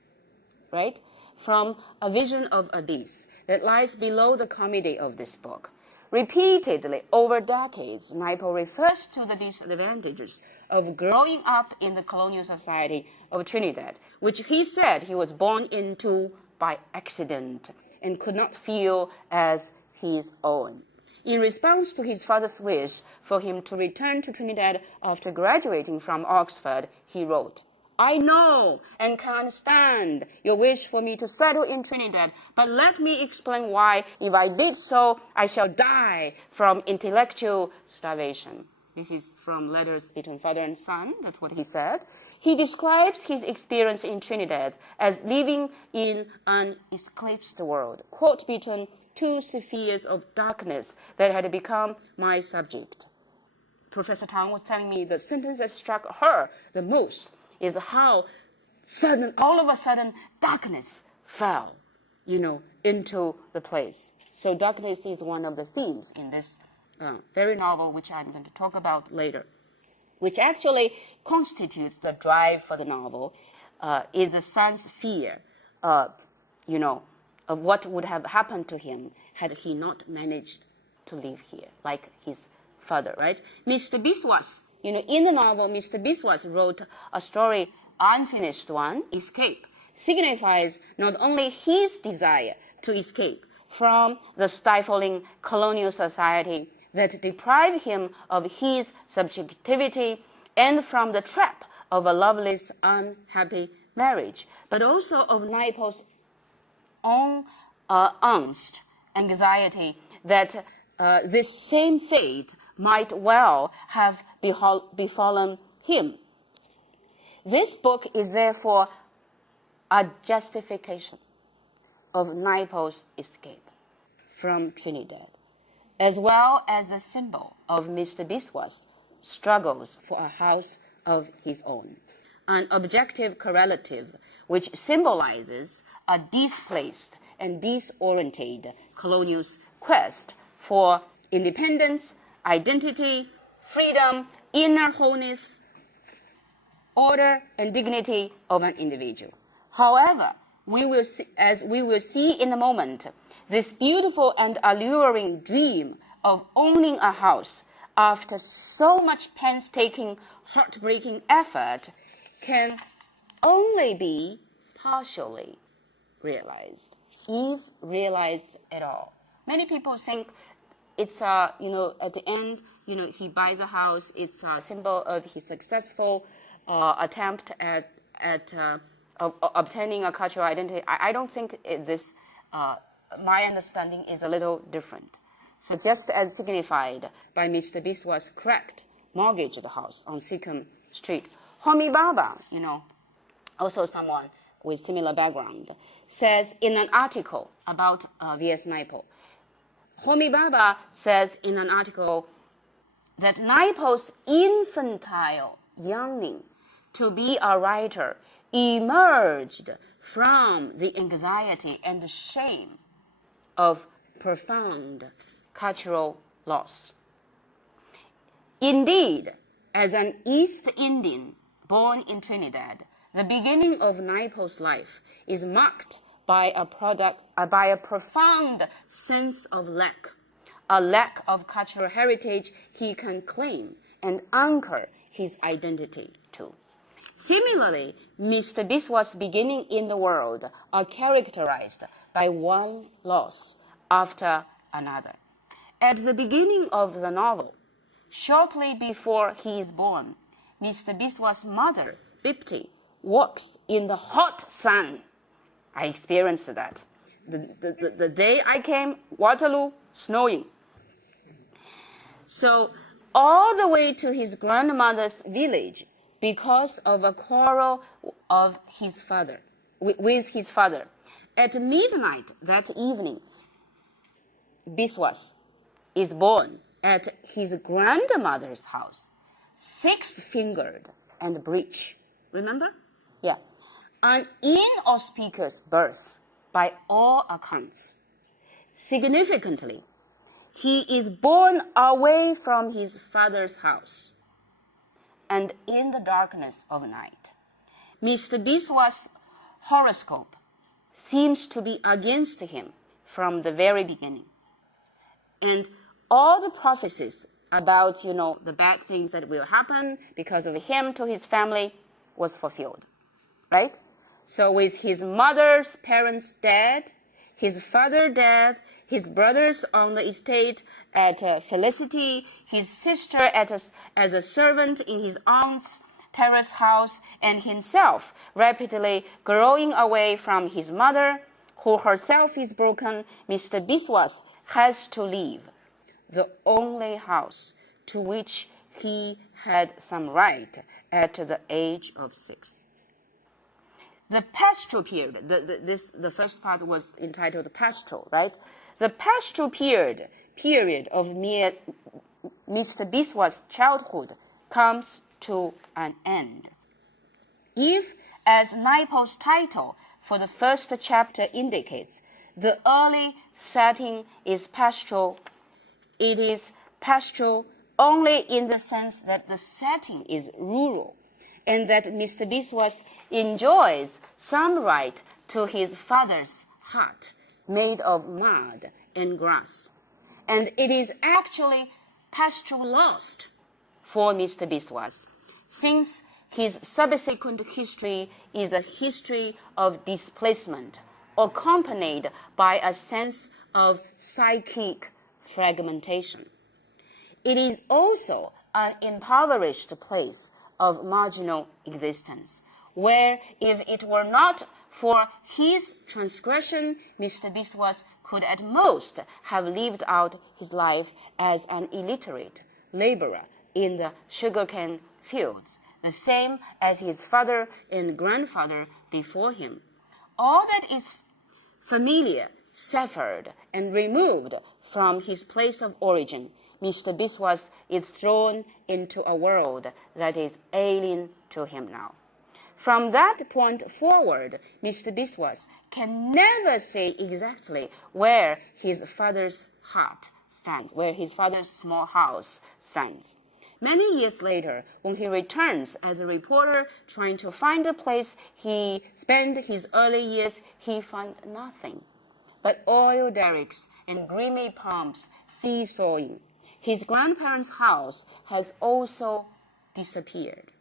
right? From a vision of abyss that lies below the comedy of this book. Repeatedly, over decades, Naipaul refers to the disadvantages of growing up in the colonial society of Trinidad, which he said he was born into by accident and could not feel as his own. In response to his father's wish for him to return to Trinidad after graduating from Oxford, he wrote, "I know and can understand your wish for me to settle in Trinidad, but let me explain why, if I did so, I shall die from intellectual starvation." This is from Letters Between Father and Son. That's what he said. He describes his experience in Trinidad as living in an eclipsed world, caught between two spheres of darkness that had become my subject. Professor Tang was telling me the sentence that struck her the most is how all of a sudden, darkness fell, into the place. So darkness is one of the themes in this very novel, which I'm going to talk about later, which actually constitutes the drive for the novel, is the son's fear, of what would have happened to him had he not managed to live here, like his father, right? Mr. Biswas, in the novel, Mr. Biswas wrote a story, unfinished one, Escape, signifies not only his desire to escape from the stifling colonial society that deprived him of his subjectivity and from the trap of a loveless, unhappy marriage, but also of Naipaul's own angst, anxiety that this same fate might well have befallen him. This book is therefore a justification of Naipaul's escape from Trinidad, as well as a symbol of Mr. Biswas' struggles for a house of his own, an objective correlative which symbolizes a displaced and disoriented colonial's quest for independence, identity, freedom, inner wholeness, order, and dignity of an individual. However, as we will see in a moment, this beautiful and alluring dream of owning a house after so much painstaking, heartbreaking effort can only be partially realized, if realized at all. Many people think it's, at the end, he buys a house, it's a symbol of his successful attempt at obtaining a cultural identity. I don't think my understanding is a little different. So just as signified by Mr. Biswas' correct mortgaged house on Sikkim Street, Homi Baba, also someone with similar background, says in an article about V.S. Naipaul, Homi Baba says in an article that Naipaul's infantile yearning to be a writer emerged from the anxiety and the shame of profound cultural loss. Indeed, as an East Indian born in Trinidad, the beginning of Naipaul's life is marked by a profound sense of lack, a lack of cultural heritage he can claim and anchor his identity to. Similarly, Mr. Biswas' beginning in the world are characterized by one loss, after another. At the beginning of the novel, shortly before he is born, Mr. Biswa's mother, Bipti, walks in the hot sun. I experienced that. The day I came, Waterloo, snowing. So all the way to his grandmother's village because of a quarrel of his father, with his father. At midnight that evening, Biswas is born at his grandmother's house, six-fingered and breech. Remember? Yeah. An inauspicious birth by all accounts. Significantly, he is born away from his father's house and in the darkness of night. Mr. Biswa's horoscope seems to be against him from the very beginning. And all the prophecies about, the bad things that will happen because of him to his family was fulfilled, right? So with his mother's parents dead, his father dead, his brothers on the estate at Felicity, his sister as a servant in his aunt's terrace house, and himself rapidly growing away from his mother, who herself is broken, Mr. Biswas has to leave the only house to which he had some right at the age of 6. The pastoral period, the first part was entitled pastoral, right? The pastoral period of Mr. Biswa's childhood comes to an end. If, as Naipaul's title for the first chapter indicates, the early setting is pastoral, it is pastoral only in the sense that the setting is rural, and that Mr. Biswas enjoys some right to his father's hut made of mud and grass. And it is actually pastoral lost for Mr. Biswas, since his subsequent history is a history of displacement, accompanied by a sense of psychic fragmentation. It is also an impoverished place of marginal existence, where if it were not for his transgression, Mr. Biswas could at most have lived out his life as an illiterate laborer in the sugarcane fields, the same as his father and grandfather before him. All that is familiar, severed, and removed from his place of origin, Mr. Biswas is thrown into a world that is alien to him now. From that point forward, Mr. Biswas can never say exactly where his father's hut stands, where his father's small house stands. Many years later, when he returns as a reporter trying to find a place he spent his early years, he found nothing but oil derricks and grimy pumps seesawing. His grandparents' house has also disappeared.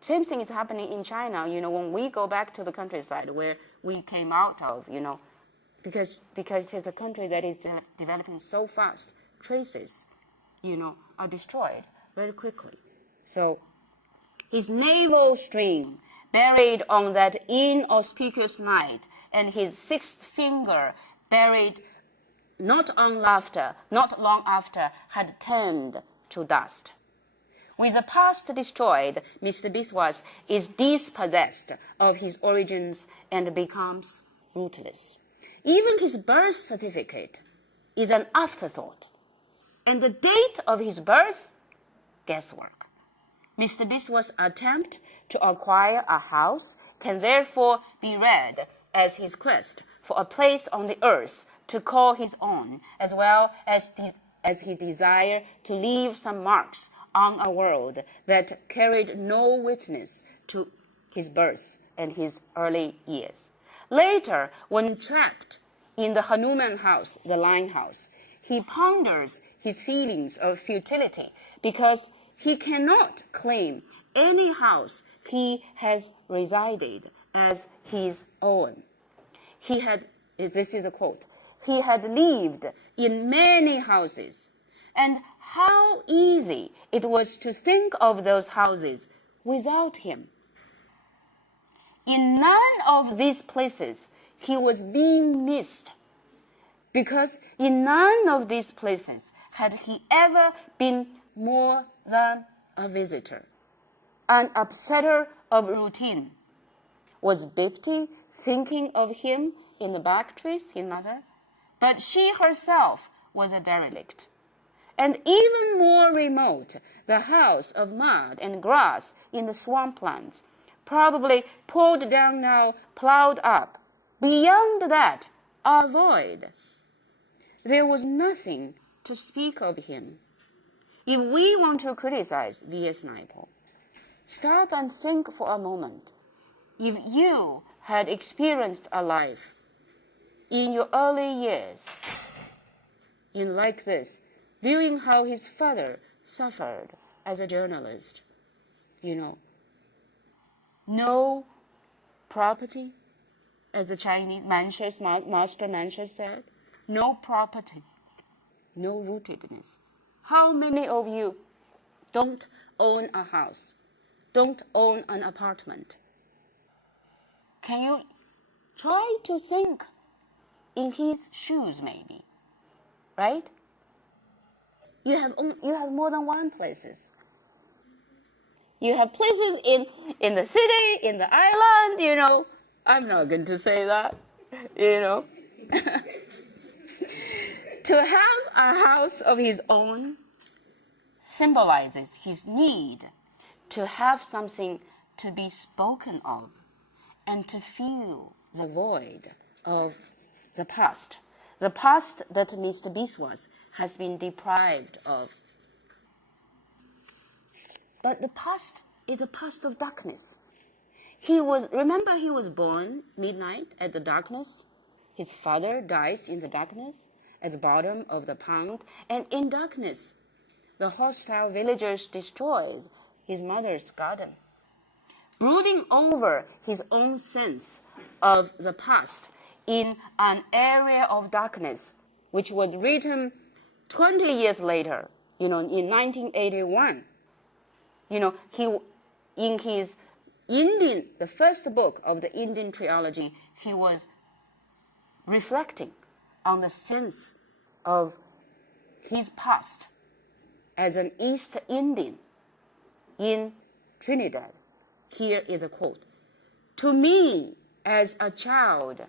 Same thing is happening in China, when we go back to the countryside where we came out of, because it is a country that is developing so fast, traces, are destroyed very quickly. So his navel string buried on that inauspicious night, and his sixth finger buried not long after, had turned to dust. With the past destroyed, Mr. Biswas is dispossessed of his origins and becomes rootless. Even his birth certificate is an afterthought. And the date of his birth, guesswork. Mr. Biswas' attempt to acquire a house can therefore be read as his quest for a place on the earth to call his own, as well as his desire to leave some marks on a world that carried no witness to his birth and his early years. Later, when trapped in the Hanuman house, the lion house, he ponders his feelings of futility because he cannot claim any house he has resided as his own. This is a quote, he had lived in many houses, and how easy it was to think of those houses without him. In none of these places he was being missed, because in none of these places had he ever been more than a visitor, an upsetter of routine. Was Bipti thinking of him in the bark trees, his mother? But she herself was a derelict. And even more remote, the house of mud and grass in the swamplands, probably pulled down now, plowed up. Beyond that, a void. There was nothing to speak of him. If we want to criticize V.S. Naipaul, stop and think for a moment. If you had experienced a life in your early years, in like this, viewing how his father suffered as a journalist, no property, as the Chinese master Manchus said, no property, no rootedness. How many of you don't own a house, don't own an apartment? Can you try to think in his shoes, maybe, right? You have more than one places. You have places in the city, in the island, I'm not going to say that, To have a house of his own symbolizes his need to have something to be spoken of and to feel the void of the past that Mr. Biswas has been deprived of. But the past is a past of darkness. Remember he was born midnight at the darkness. His father dies in the darkness at the bottom of the pond, and in darkness, the hostile villagers destroys his mother's garden. Brooding over his own sense of the past in an area of darkness, which was written 20 years later, in 1981. In his the first book of the Indian trilogy, he was reflecting on the sense of his past as an East Indian in Trinidad. Here is a quote. To me, as a child,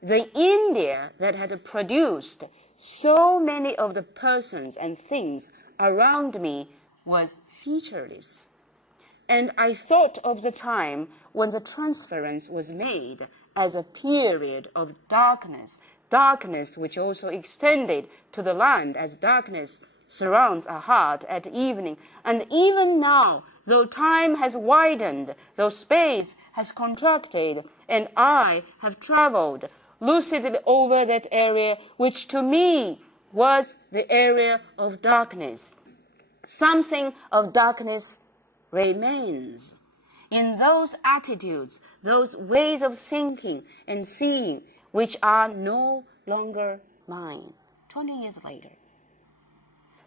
the India that had produced so many of the persons and things around me was featureless. And I thought of the time when the transference was made as a period of darkness which also extended to the land as darkness surrounds a heart at evening. And even now, though time has widened, though space has contracted, and I have traveled lucidly over that area, which to me was the area of darkness, something of darkness remains in those attitudes, those ways of thinking and seeing, which are no longer mine 20 years later.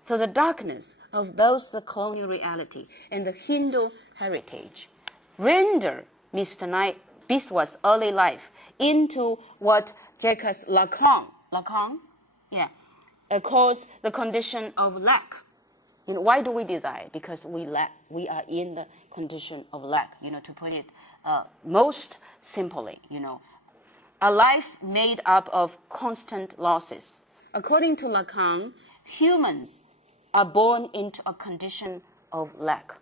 So the darkness of both the colonial reality and the Hindu heritage render Mr. Biswas' early life into what Jacques Lacan calls the condition of lack. Why do we desire? Because we lack. We are in the condition of lack. To put it most simply, a life made up of constant losses. According to Lacan, humans are born into a condition of lack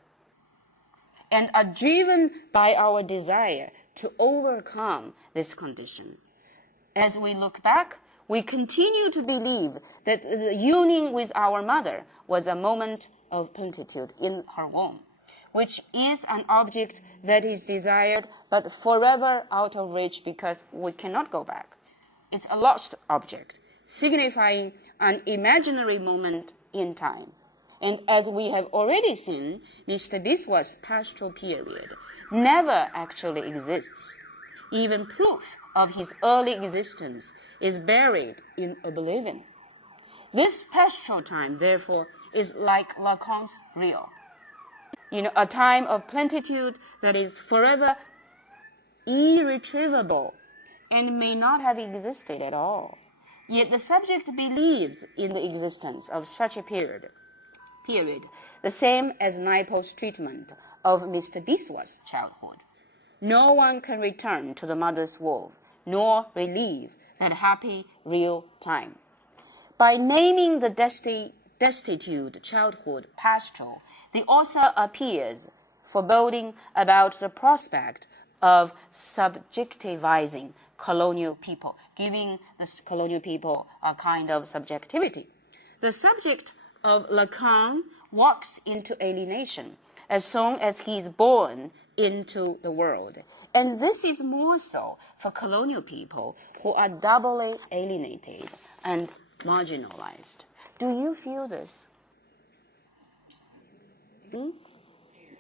and are driven by our desire to overcome this condition. As we look back, we continue to believe that the union with our mother was a moment of plenitude in her womb, which is an object that is desired but forever out of reach because we cannot go back. It's a lost object, signifying an imaginary moment in time. And as we have already seen, Mr. Biswas' pastoral period never actually exists. Even proof of his early existence is buried in oblivion. This pastoral time, therefore, is like Lacan's real. A time of plenitude that is forever irretrievable and may not have existed at all. Yet the subject believes in the existence of such a period, the same as Naipaul's treatment of Mr. Biswa's childhood. No one can return to the mother's womb, nor relieve that happy real time. By naming the destitute childhood pastoral, the author appears foreboding about the prospect of subjectivizing colonial people, giving the colonial people a kind of subjectivity. The subject of Lacan walks into alienation as soon as he is born into the world. And this is more so for colonial people who are doubly alienated and marginalized. Do you feel this?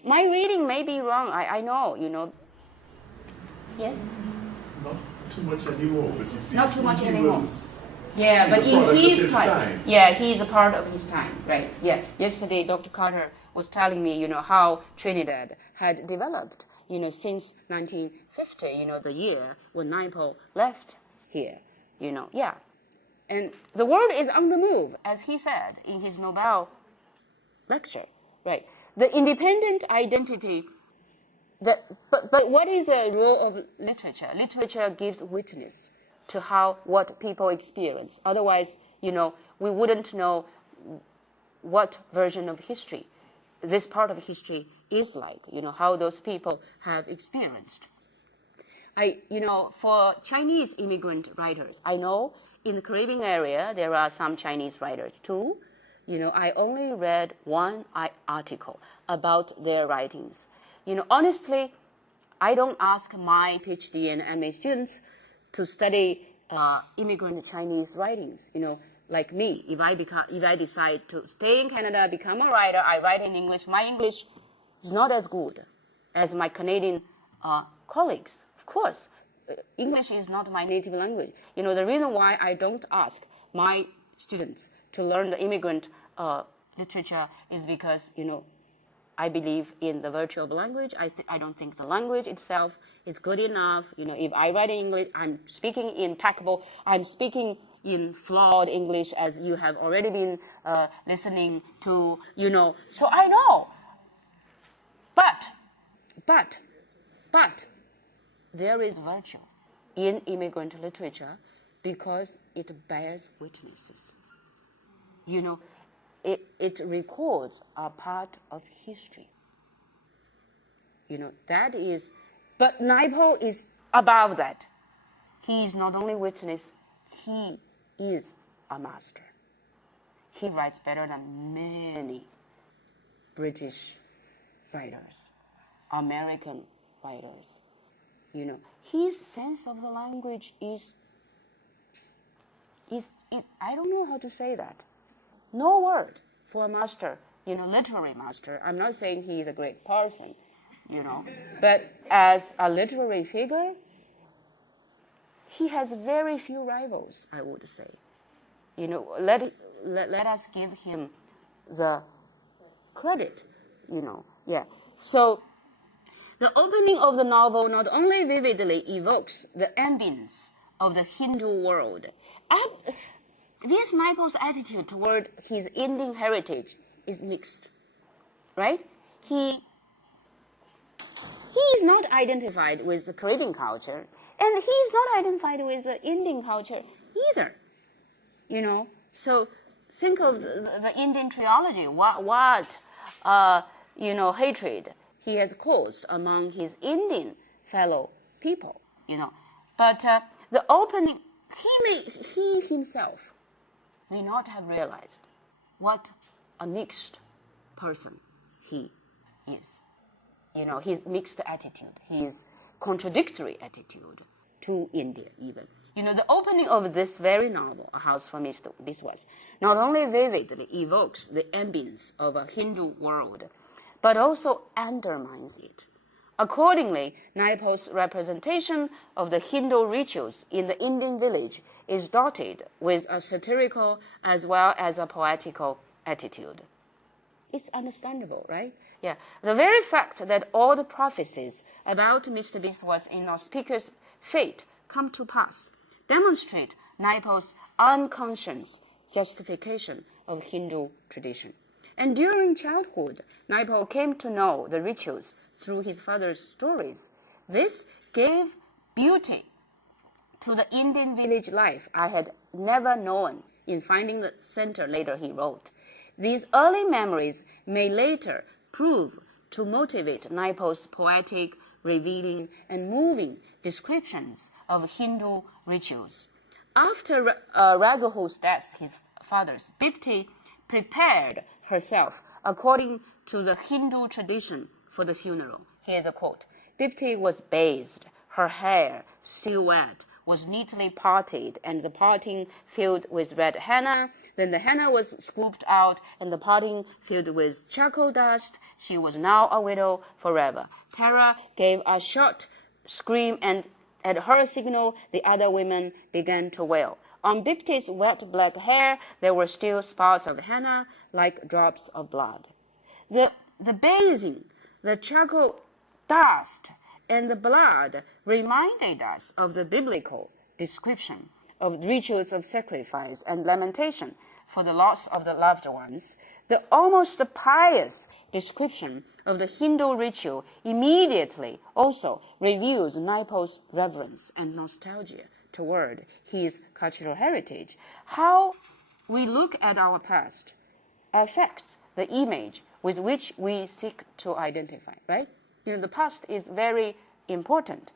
My reading may be wrong. I know, Yes? Not too much anymore, but you see. Not too much he anymore. was- Yeah, but he's a in product of his time. Yeah, he's a part of his time, right? Yeah. Yesterday, Dr. Carter was telling me, how Trinidad had developed, since 1950, the year when Naipaul left here, yeah. And the world is on the move, as he said in his Nobel lecture, right? The independent identity, but what is the role of literature? Literature gives witness to what people experience. Otherwise, we wouldn't know what version of history this part of history is like, how those people have experienced. For Chinese immigrant writers, I know in the Caribbean area, there are some Chinese writers too. I only read one article about their writings. Honestly, I don't ask my PhD and MA students to study immigrant Chinese writings. Like me, if I decide to stay in Canada, become a writer, I write in English. My English is not as good as my Canadian colleagues. Of course, English is not my native language. The reason why I don't ask my students to learn the immigrant literature is because, I believe in the virtue of language. I don't think the language itself is good enough. If I write in English, I'm speaking impeccable. I'm speaking in flawed English, as you have already been listening to, So I know. But there is virtue in immigrant literature because it bears witnesses. It records a part of history. That is, but Naipaul is above that. He is not only witness, he is a master. He writes better than many British writers, American writers. His sense of the language is I don't know how to say that. No word for a master, literary master. I'm not saying he is a great person, but as a literary figure, he has very few rivals, I would say. Let us give him the credit, yeah. So the opening of the novel not only vividly evokes the ambience of the Hindu world. This Naipaul's attitude toward his Indian heritage is mixed, right? He is not identified with the Caribbean culture, and he is not identified with the Indian culture either. So think of the Indian trilogy. What hatred he has caused among his Indian fellow people. But the opening, he himself may not have realized what a mixed person he is. His mixed attitude, his contradictory attitude to India even. The opening of this very novel, A House for Mr. Biswas, not only vividly evokes the ambience of a Hindu world, but also undermines it. Accordingly, Naipaul's representation of the Hindu rituals in the Indian village is dotted with a satirical as well as a poetical attitude. It's understandable, right? Yeah. The very fact that all the prophecies about Mr. Beast was inauspicious fate come to pass demonstrate Naipaul's unconscious justification of Hindu tradition. And during childhood, Naipaul came to know the rituals through his father's stories. This gave beauty to the Indian village life I had never known. In Finding the Center, later he wrote, these early memories may later prove to motivate Naipaul's poetic, revealing, and moving descriptions of Hindu rituals. After Raghu's death, his father's, Bipti prepared herself according to the Hindu tradition for the funeral. Here's a quote. Bipti was bathed, her hair, still wet, was neatly parted, and the parting filled with red henna. Then the henna was scooped out, and the parting filled with charcoal dust. She was now a widow forever. Tara gave a short scream, and at her signal, the other women began to wail. On Bipti's wet black hair, there were still spots of henna, like drops of blood. The bathing, the charcoal dust, and the blood reminded us of the biblical description of rituals of sacrifice and lamentation for the loss of the loved ones. The almost pious description of the Hindu ritual immediately also reveals Naipaul's reverence and nostalgia toward his cultural heritage. How we look at our past affects the image with which we seek to identify, right? The past is very important.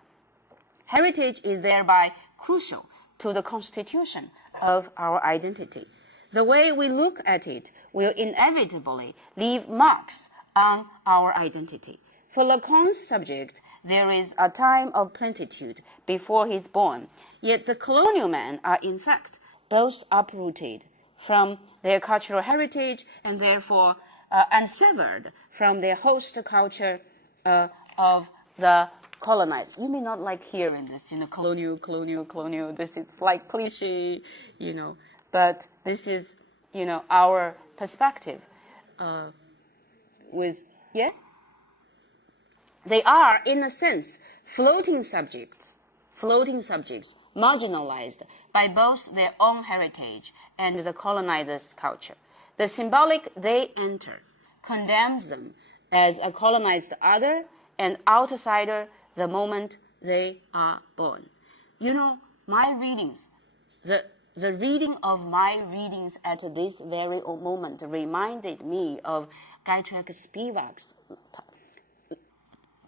Heritage is thereby crucial to the constitution of our identity. The way we look at it will inevitably leave marks on our identity. For Lacan's subject, there is a time of plenitude before he is born, yet the colonial men are in fact both uprooted from their cultural heritage and therefore and severed from their host culture of the colonized. You may not like hearing this, colonial. This is like cliche, but this is, our perspective. They are, in a sense, floating subjects, marginalized by both their own heritage and the colonizer's culture. The symbolic they enter condemns them as a colonized other and outsider the moment they are born. My readings, the reading of my readings at this very moment reminded me of Gayatri Spivak's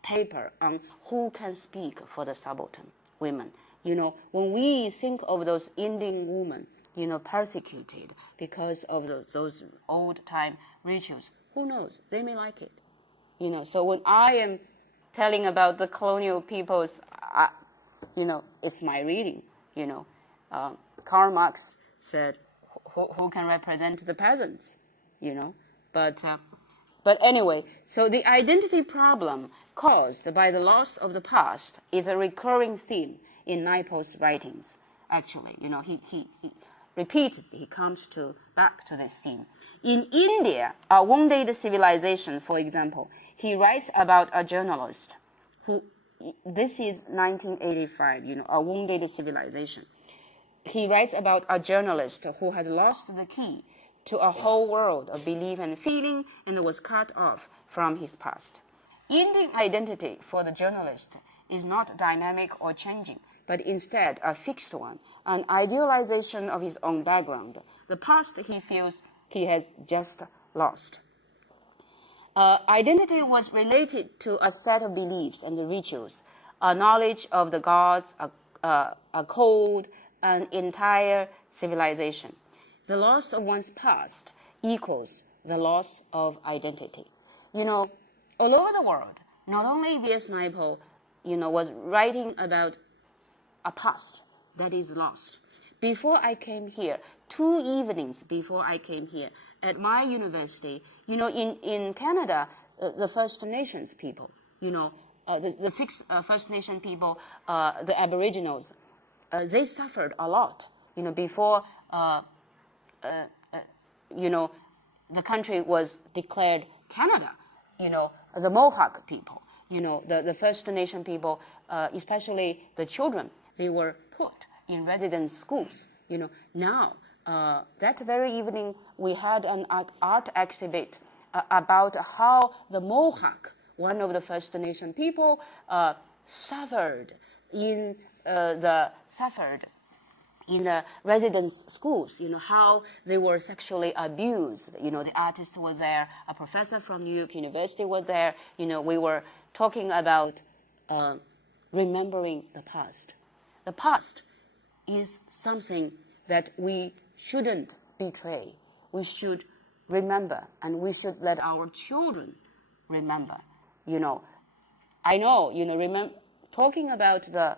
paper on who can speak for the subaltern women. When we think of those Indian women, persecuted because of those old-time rituals, who knows? They may like it. So when I am telling about the colonial peoples, it's my reading, Karl Marx said, who can represent the peasants, But anyway, so the identity problem caused by the loss of the past is a recurring theme in Naipaul's writings. Actually, he repeatedly comes back to this theme. In India, A Wounded Civilization, for example, he writes about a journalist who, this is 1985, A Wounded Civilization. He writes about a journalist who had lost the key to a whole world of belief and feeling and was cut off from his past. Indian identity for the journalist is not dynamic or changing, but instead a fixed one, an idealization of his own background, the past he feels he has just lost. Identity was related to a set of beliefs and rituals, a knowledge of the gods, a code, an entire civilization. The loss of one's past equals the loss of identity. All over the world, not only V.S. Naipaul, was writing about a past that is lost. Before I came here, 2 evenings before I came here, at my university, in Canada, the First Nations people, the 6 First Nation people, the Aboriginals, they suffered a lot before, the country was declared Canada, the Mohawk people, the First Nation people, especially the children, they were put in residence schools. Now, that very evening, we had an art exhibit about how the Mohawk, one of the First Nation people, suffered in the residence schools, how they were sexually abused. The artist was there, a professor from New York University was there. We were talking about remembering the past. The past is something that we shouldn't betray. We should remember, and we should let our children remember. I know, talking about the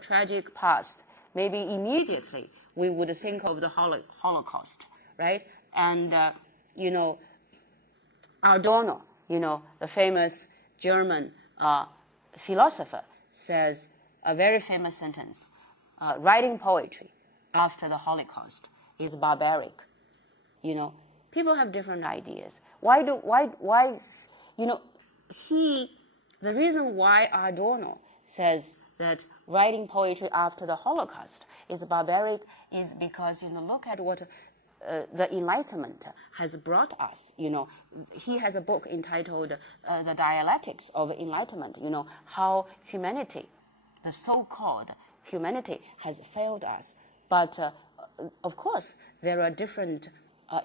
tragic past, maybe immediately we would think of the Holocaust, right? And, Adorno, the famous German philosopher, says a very famous sentence, writing poetry after the Holocaust is barbaric. People have different ideas. The reason why Adorno says that writing poetry after the Holocaust is barbaric is because, look at what the Enlightenment has brought us. He has a book entitled The Dialectics of Enlightenment, how humanity, the so-called humanity, has failed us. But, of course, there are different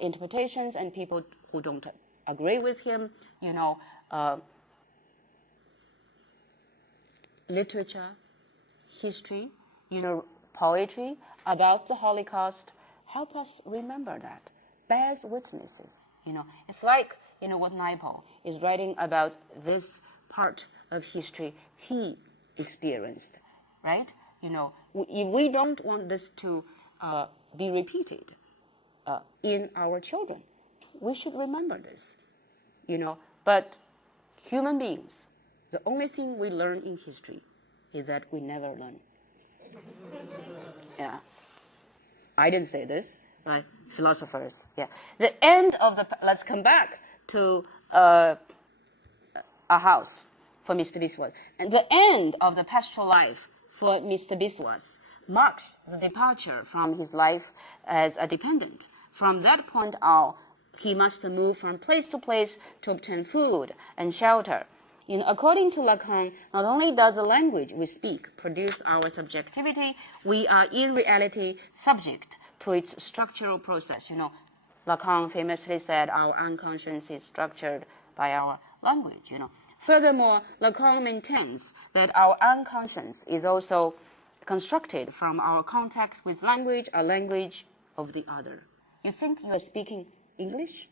interpretations and people who don't agree with him. Literature, history, poetry about the Holocaust help us remember that, bears witnesses. It's like, what Naipaul is writing about this part of history he experienced, right? We don't want this to be repeated in our children. We should remember this, But human beings, the only thing we learn in history is that we never learn. Yeah. I didn't say this, right? Philosophers, yeah. Let's come back to a house for Mr. Biswas. And the end of the pastoral life for Mr. Biswas marks the departure from his life as a dependent. From that point on, he must move from place to place to obtain food and shelter. According to Lacan, not only does the language we speak produce our subjectivity, we are in reality subject to its structural process. Lacan famously said our unconscious is structured by our language. Furthermore, Lacan maintains that our unconscious is also constructed from our contact with language, a language of the other. You think you are speaking English?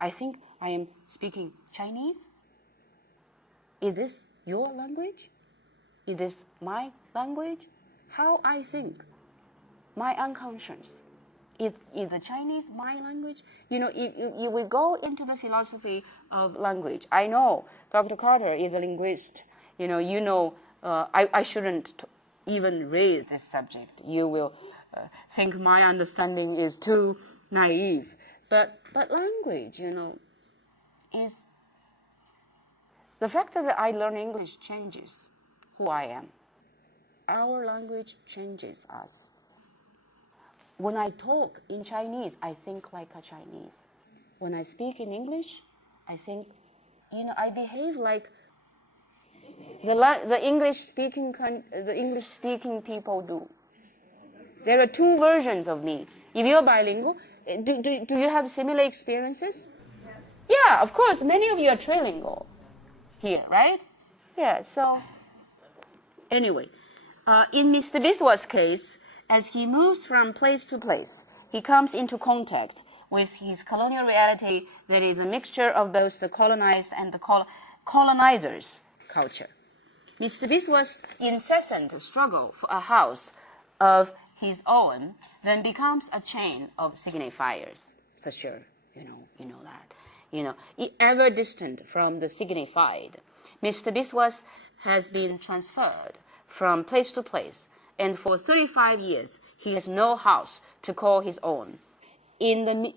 I think I am speaking Chinese. Is this your language? Is this my language? How I think? My unconscious. Is the Chinese my language? If we go into the philosophy of language, I know Dr. Carter is a linguist. I shouldn't even raise this subject. You will think my understanding is too naive. But language, is the fact that I learn English changes who I am. Our language changes us. When I talk in Chinese, I think like a Chinese. When I speak in English, I think, I behave like the English-speaking people do. There are two versions of me. If you're bilingual, do you have similar experiences? Yeah, of course. Many of you are trilingual here, right? Yeah, so anyway, in Mr. Biswas' case, as he moves from place to place, he comes into contact with his colonial reality that is a mixture of both the colonized and the colonizer's culture. Mr. Biswas' incessant struggle for a house of his own then becomes a chain of signifiers. For sure, you know that. Ever distant from the signified, Mr. Biswas has been transferred from place to place, and for 35 years he has no house to call his own. In the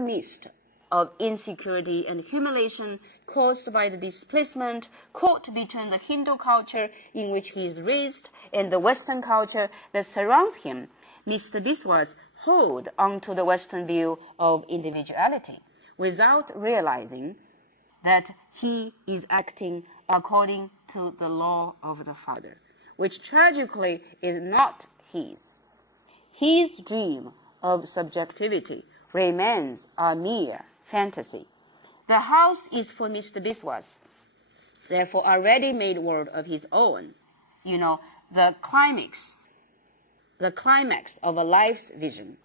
midst of insecurity and humiliation caused by the displacement caught between the Hindu culture in which he is raised and the Western culture that surrounds him, Mr. Biswas holds onto the Western view of individuality without realizing that he is acting according to the law of the father, which tragically is not his. His dream of subjectivity remains a mere fantasy. The house is for Mr. Biswas, therefore a ready-made world of his own. The climax of a life's vision.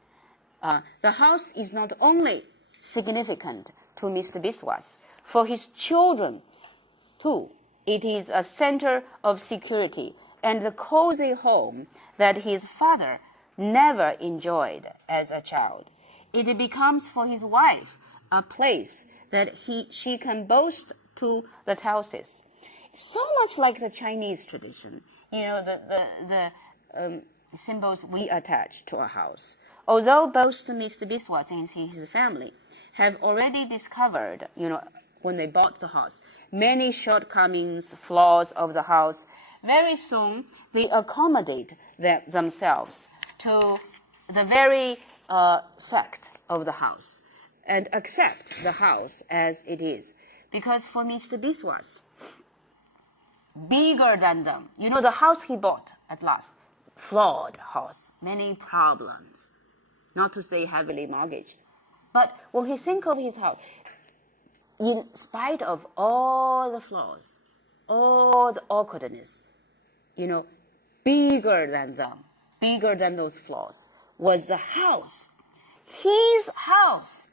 The house is not only significant to Mr. Biswas, for his children too. It is a center of security and the cozy home that his father never enjoyed as a child. It becomes for his wife a place that she can boast to the Tausis. So much like the Chinese tradition, the symbols we attach to a house. Although both Mr. Biswas and his family have already discovered, when they bought the house, many shortcomings, flaws of the house, very soon they accommodate themselves to the very fact of the house and accept the house as it is. Because for Mr. Biswas, bigger than them, the house he bought at last, flawed house, many problems, not to say heavily mortgaged. But when he thinks of his house, in spite of all the flaws, all the awkwardness, bigger than them, bigger than those flaws, was the house. His house.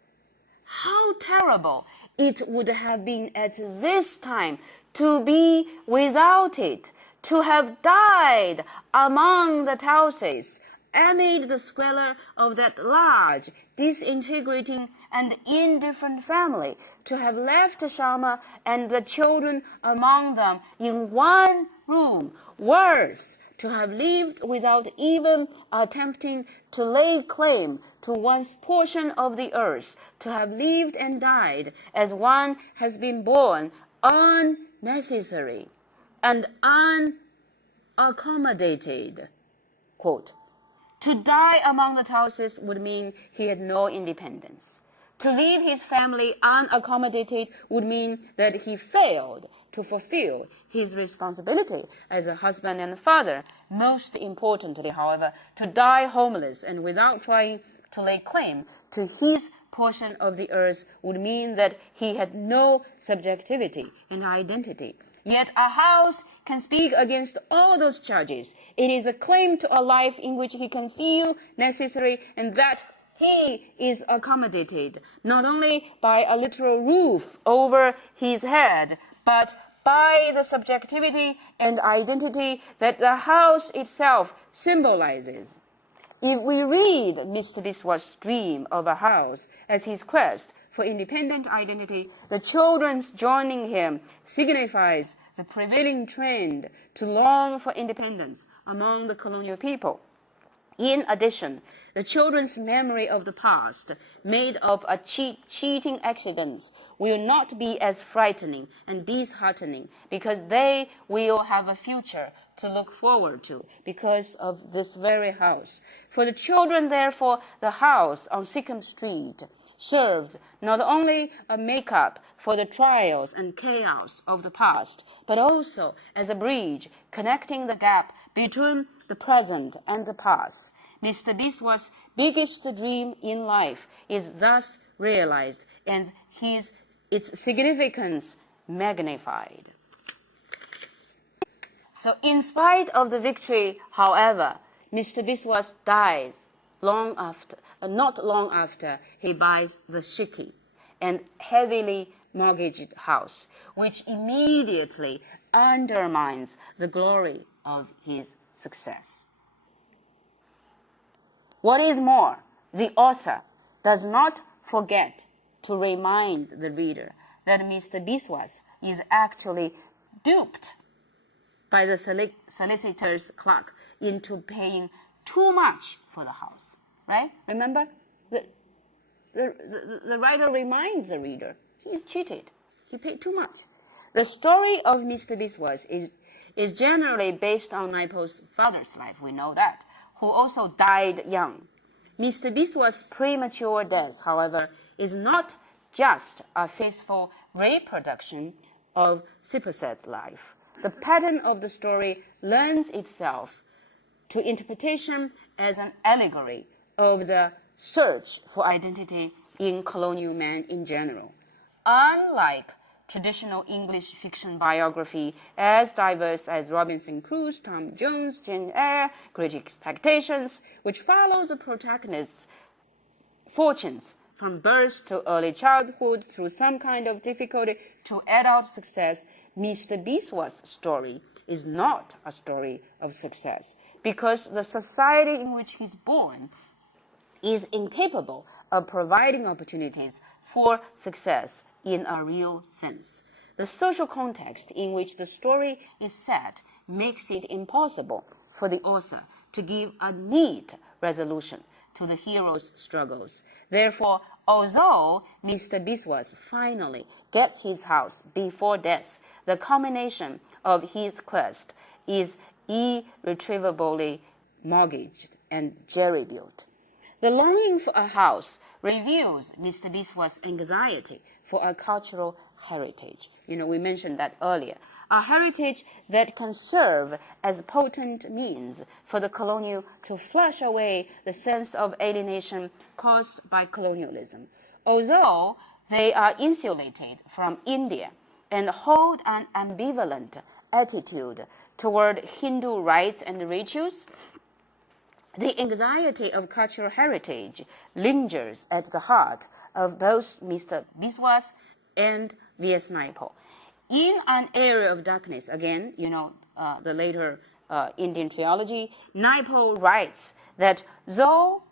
How terrible it would have been at this time to be without it, to have died among the Tausis, amid the squalor of that large, disintegrating and indifferent family, to have left Sharma and the children among them in one room. Worse, to have lived without even attempting to lay claim to one's portion of the earth, to have lived and died as one has been born, unnecessary and unaccommodated. Quote, to die among the Tausis would mean he had no independence. To leave his family unaccommodated would mean that he failed to fulfill his responsibility as a husband and father. Most importantly, however, to die homeless and without trying to lay claim to his portion of the earth would mean that he had no subjectivity and identity. Yet a house can speak against all those charges. It is a claim to a life in which he can feel necessary and that he is accommodated, not only by a literal roof over his head, but by the subjectivity and identity that the house itself symbolizes. If we read Mr. Biswas' dream of a house as his quest for independent identity, the children's joining him signifies the prevailing trend to long for independence among the colonial people. In addition, the children's memory of the past, made of a cheating accidents, will not be as frightening and disheartening because they will have a future to look forward to because of this very house. For the children, therefore, the house on Sikkim Street served not only a make-up for the trials and chaos of the past, but also as a bridge connecting the gap between the present and the past. Mr. Biswas' biggest dream in life is thus realized and its significance magnified. So in spite of the victory, however, Mr. Biswas dies not long after he buys the shaky and heavily mortgaged house, which immediately undermines the glory of his success. What is more, the author does not forget to remind the reader that Mr. Biswas is actually duped by the solicitor's clerk into paying too much for the house, right? Remember? The writer reminds the reader, he's cheated. He paid too much. The story of Mr. Biswas is generally based on Naipaul's father's life, we know that, who also died young. Mr. Biswas' premature death, however, is not just a faithful reproduction of Siposet's life. The pattern of the story lends itself to interpretation as an allegory of the search for identity in colonial man in general. Unlike traditional English fiction biography as diverse as Robinson Crusoe, Tom Jones, Jane Eyre, Great Expectations, which follows the protagonist's fortunes from birth to early childhood through some kind of difficulty to adult success, Mr. Biswas' story is not a story of success because the society in which he's born is incapable of providing opportunities for success in a real sense. The social context in which the story is set makes it impossible for the author to give a neat resolution to the hero's struggles. Therefore, although Mr. Biswas finally gets his house before death, the culmination of his quest is irretrievably mortgaged and jerry-built. The longing for a house reveals Mr. Biswas' anxiety for a cultural heritage. We mentioned that earlier. A heritage that can serve as potent means for the colonial to flush away the sense of alienation caused by colonialism. Although they are insulated from India and hold an ambivalent attitude toward Hindu rites and rituals, the anxiety of cultural heritage lingers at the heart of both Mr. Biswas and V.S. Naipaul. In An Area of Darkness, again, the later Indian trilogy, Naipaul writes that though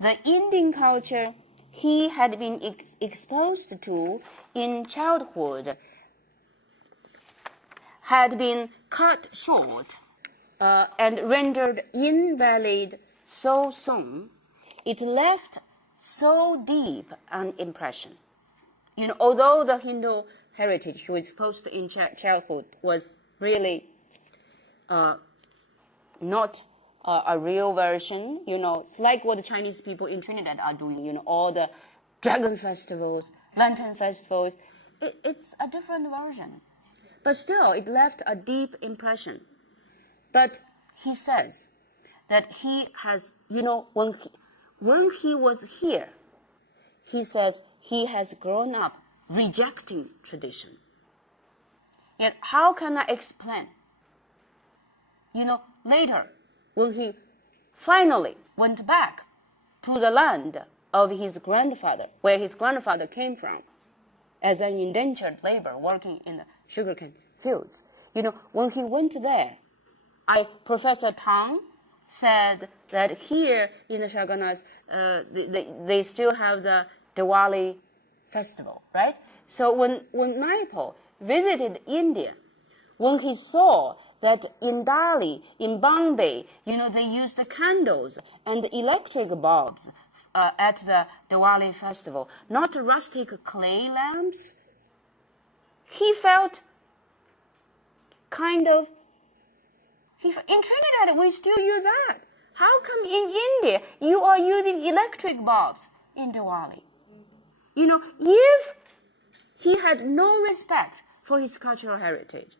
the Indian culture he had been exposed to in childhood had been cut short and rendered invalid so soon, it left so deep an impression. Although the Hindu heritage he was exposed to in childhood was really not a real version, it's like what the Chinese people in Trinidad are doing, all the dragon festivals, lantern festivals. It's a different version. But still, it left a deep impression. But he says that he has, when he was here, he says he has grown up rejecting tradition. Yet how can I explain? Later, when he finally went back to the land of his grandfather, where his grandfather came from, as an indentured laborer working in the sugarcane fields, when he went there, Professor Tang said that here in the Shaganas, they still have the Diwali festival, right? So when Naipaul visited India, when he saw that in Delhi, in Bombay, they used the candles and the electric bulbs at the Diwali festival, not rustic clay lamps, he felt in Trinidad, we still use that. How come in India you are using electric bulbs in Diwali? If he had no respect for his cultural heritage,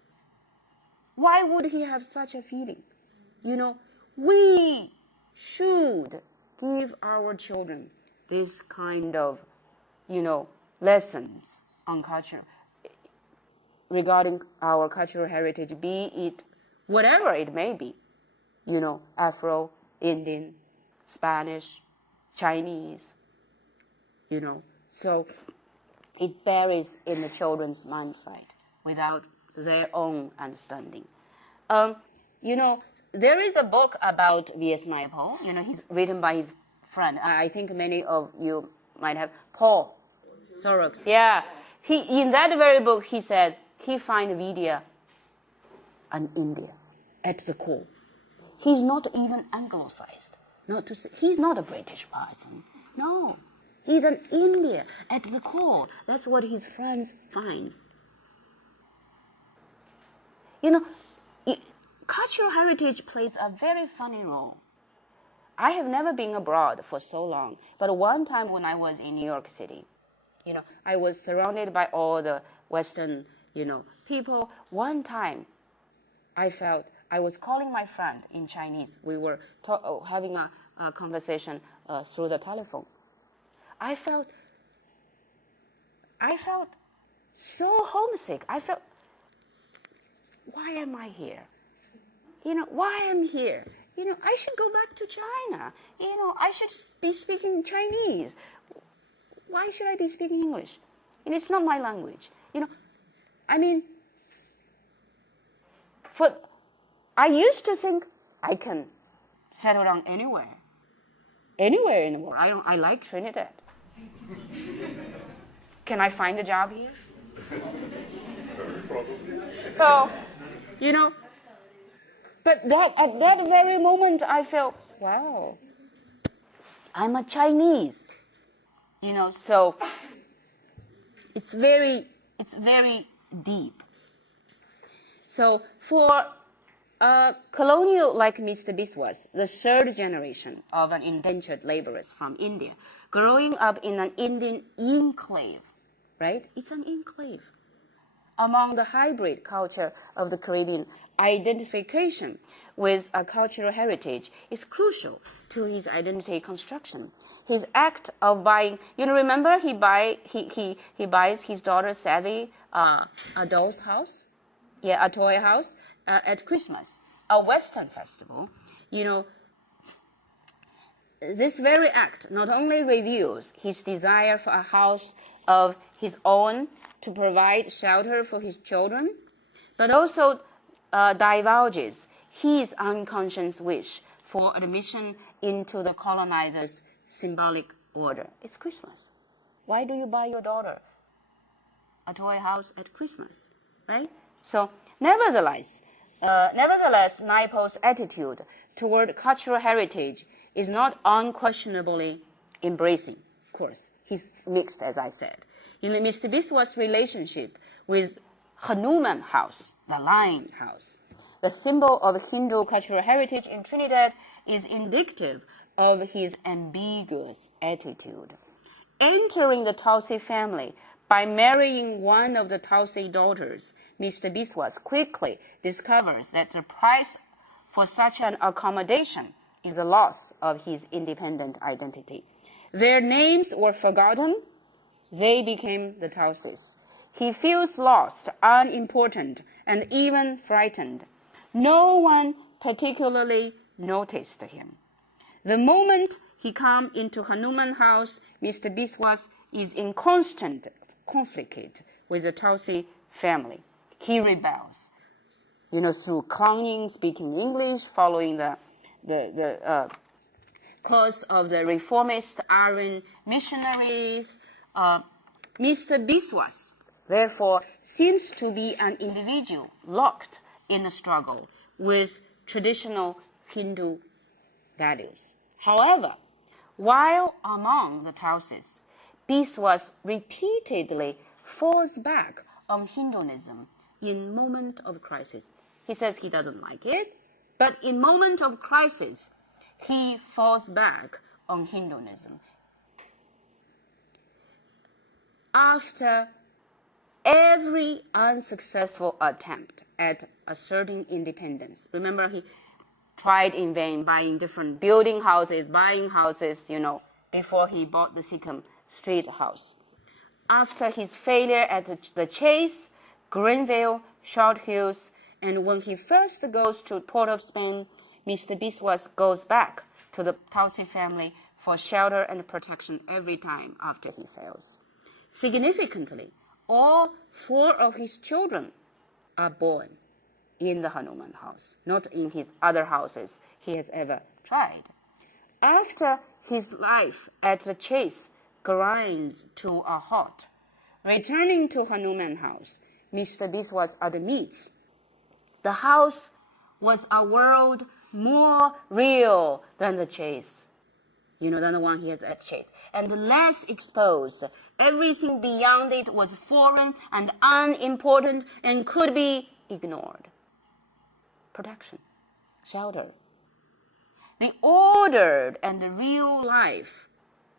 why would he have such a feeling? We should give our children this kind of, lessons on culture regarding our cultural heritage, be it whatever it may be, Afro, Indian, Spanish, Chinese, so it buries in the children's mindset without their own understanding. There is a book about V.S. Naipaul, he's written by his friend. I think many of you might have, Paul Sorox. Yeah, in that very book, he said he find Vidya in India. at the core. He's not even Anglicized. He's not a British person. No, he's an Indian at the core. That's what his friends find. Cultural heritage plays a very funny role. I have never been abroad for so long, but one time when I was in New York City, I was surrounded by all the Western, people. One time, I felt I was calling my friend in Chinese. We were having a conversation through the telephone. I felt so homesick. I felt, why am I here? Why am I here? I should go back to China. I should be speaking Chinese. Why should I be speaking English? It's not my language. I used to think I can settle down anywhere in the world. I like Trinidad. Can I find a job here? So, but at that very moment, I felt, wow, I'm a Chinese. So it's very deep. So for a colonial like Mr. Beast was, the third generation of an indentured laborers from India, growing up in an Indian enclave, right? It's an enclave. Among the hybrid culture of the Caribbean, identification with a cultural heritage is crucial to his identity construction. His act of buying, remember he buys his daughter Savvy a doll's house, a toy house at Christmas, a Western festival. This very act not only reveals his desire for a house of his own to provide shelter for his children, but also divulges his unconscious wish for admission into the colonizer's symbolic order. It's Christmas. Why do you buy your daughter a toy house at Christmas, right? So, nevertheless, Naipaul's attitude toward cultural heritage is not unquestionably embracing. Of course, he's mixed, as I said. Mr. Biswa's relationship with Hanuman House, the Lion House, the symbol of Hindu cultural heritage in Trinidad, is indicative of his ambiguous attitude. Entering the Tausig family by marrying one of the Tausig daughters, Mr. Biswas quickly discovers that the price for such an accommodation is the loss of his independent identity. Their names were forgotten. They became the Tausigs. He feels lost, unimportant, and even frightened. No one particularly noticed him. The moment he comes into Hanuman House, Mr. Biswas is in constant conflict with the Tausig family. He rebels, through clowning, speaking English, following the course of the reformist Aryan missionaries. Mr. Biswas, therefore, seems to be an individual locked in a struggle with traditional Hindu values. However, while among the Tausigs, Biswas repeatedly falls back on Hinduism in moment of crisis. He says he doesn't like it, but in moment of crisis, he falls back on Hinduism. After every unsuccessful attempt at asserting independence, remember he tried in vain buying houses, before he bought the Sikkim Street house. After his failure at the Chase, Greenville, Short Hills, and when he first goes to Port of Spain, Mr. Biswas goes back to the Tausig family for shelter and protection every time after he fails. Significantly, all 4 of his children are born in the Hanuman house, not in his other houses he has ever tried. After his life at the Chase grinds to a halt, returning to Hanuman house, Mr. Biswas admits the house was a world more real than the chase, than the one he has at chase, and less exposed. Everything beyond it was foreign and unimportant and could be ignored. Protection, shelter. The ordered and real life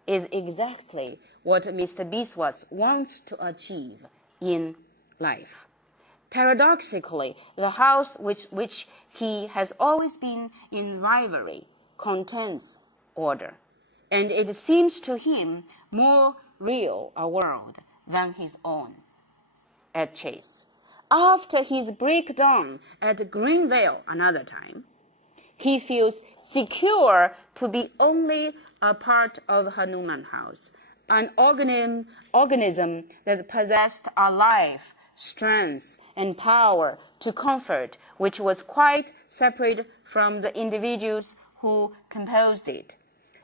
is exactly what Mr. Biswas wants to achieve in life. Paradoxically, the house which he has always been in rivalry contains order, and it seems to him more real a world than his own at Chase. After his breakdown at Greenville another time, he feels secure to be only a part of Hanuman House, an organism that possessed a life, strength, and power to comfort, which was quite separate from the individuals who composed it.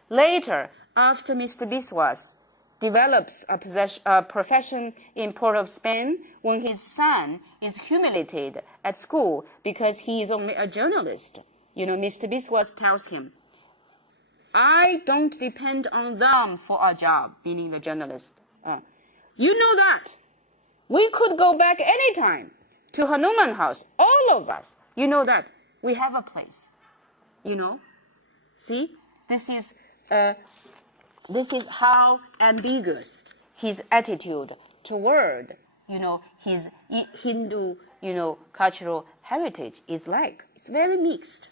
Later, after Mr. Biswas develops a profession in Port of Spain, when his son is humiliated at school because he is only a journalist, Mr. Biswas tells him, I don't depend on them for a job, meaning the journalist. You know that. We could go back anytime to Hanuman House, all of us. You know that. We have a place. See, this is how ambiguous his attitude toward, his Hindu, cultural heritage is like. It's very mixed.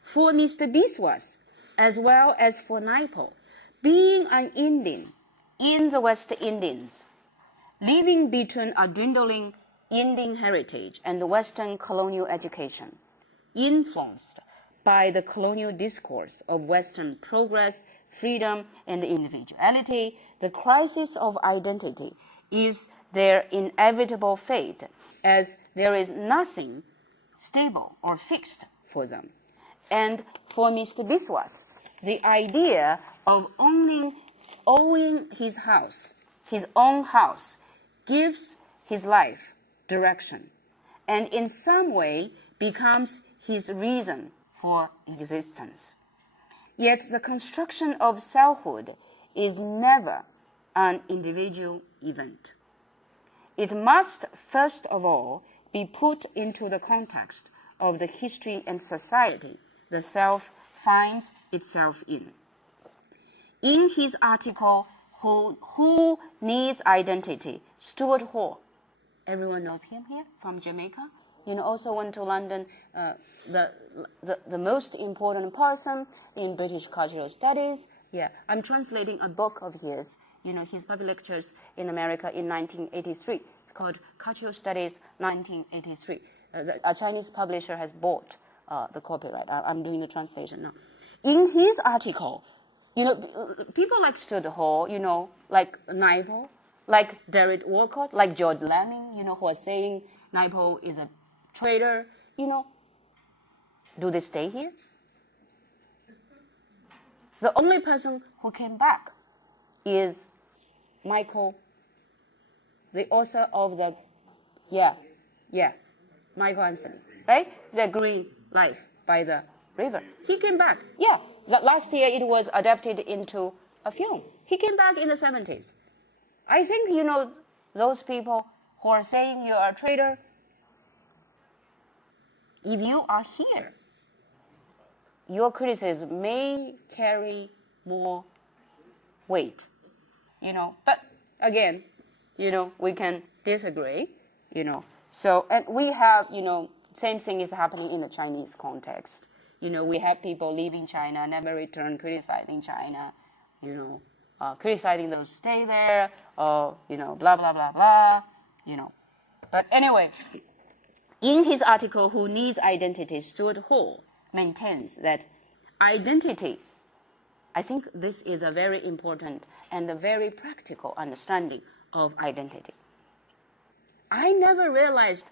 For Mr. Biswas, as well as for Naipaul, being an Indian in the West Indies, living between a dwindling Indian heritage and the Western colonial education, influenced by the colonial discourse of Western progress, freedom, and individuality, the crisis of identity is their inevitable fate, as there is nothing stable or fixed for them. And for Mr. Biswas, the idea of owning his house, his own house, gives his life direction, and in some way becomes his reason for existence. Yet the construction of selfhood is never an individual event. It must, first of all, be put into the context of the history and society the self finds itself in. In his article, Who Needs Identity, Stuart Hall, everyone knows him here, from Jamaica, also went to London, the most important person in British cultural studies. Yeah, I'm translating a book of his, his public lectures in America in 1983. It's called Cultural Studies 1983. A Chinese publisher has bought the copyright. I'm doing the translation now. In his article, people like Stuart Hall, like Naipaul, like Derek Walcott, like George Lemming, who are saying Naipaul is a traitor, do they stay here? The only person who came back is Michael, the author of Michael Anthony, right? The Green Life by the River. He came back. Yeah, last year it was adapted into a film. He came back in the 70s. I think, those people who are saying you are a traitor, if you are here, your criticism may carry more weight, But again, we can disagree, So, and we have, same thing is happening in the Chinese context. We have people leaving China, never return, criticizing China, criticizing those stay there, or, blah, blah, blah, blah, But anyway, in his article, Who Needs Identity, Stuart Hall maintains that identity, I think this is a very important and a very practical understanding of identity. I never realized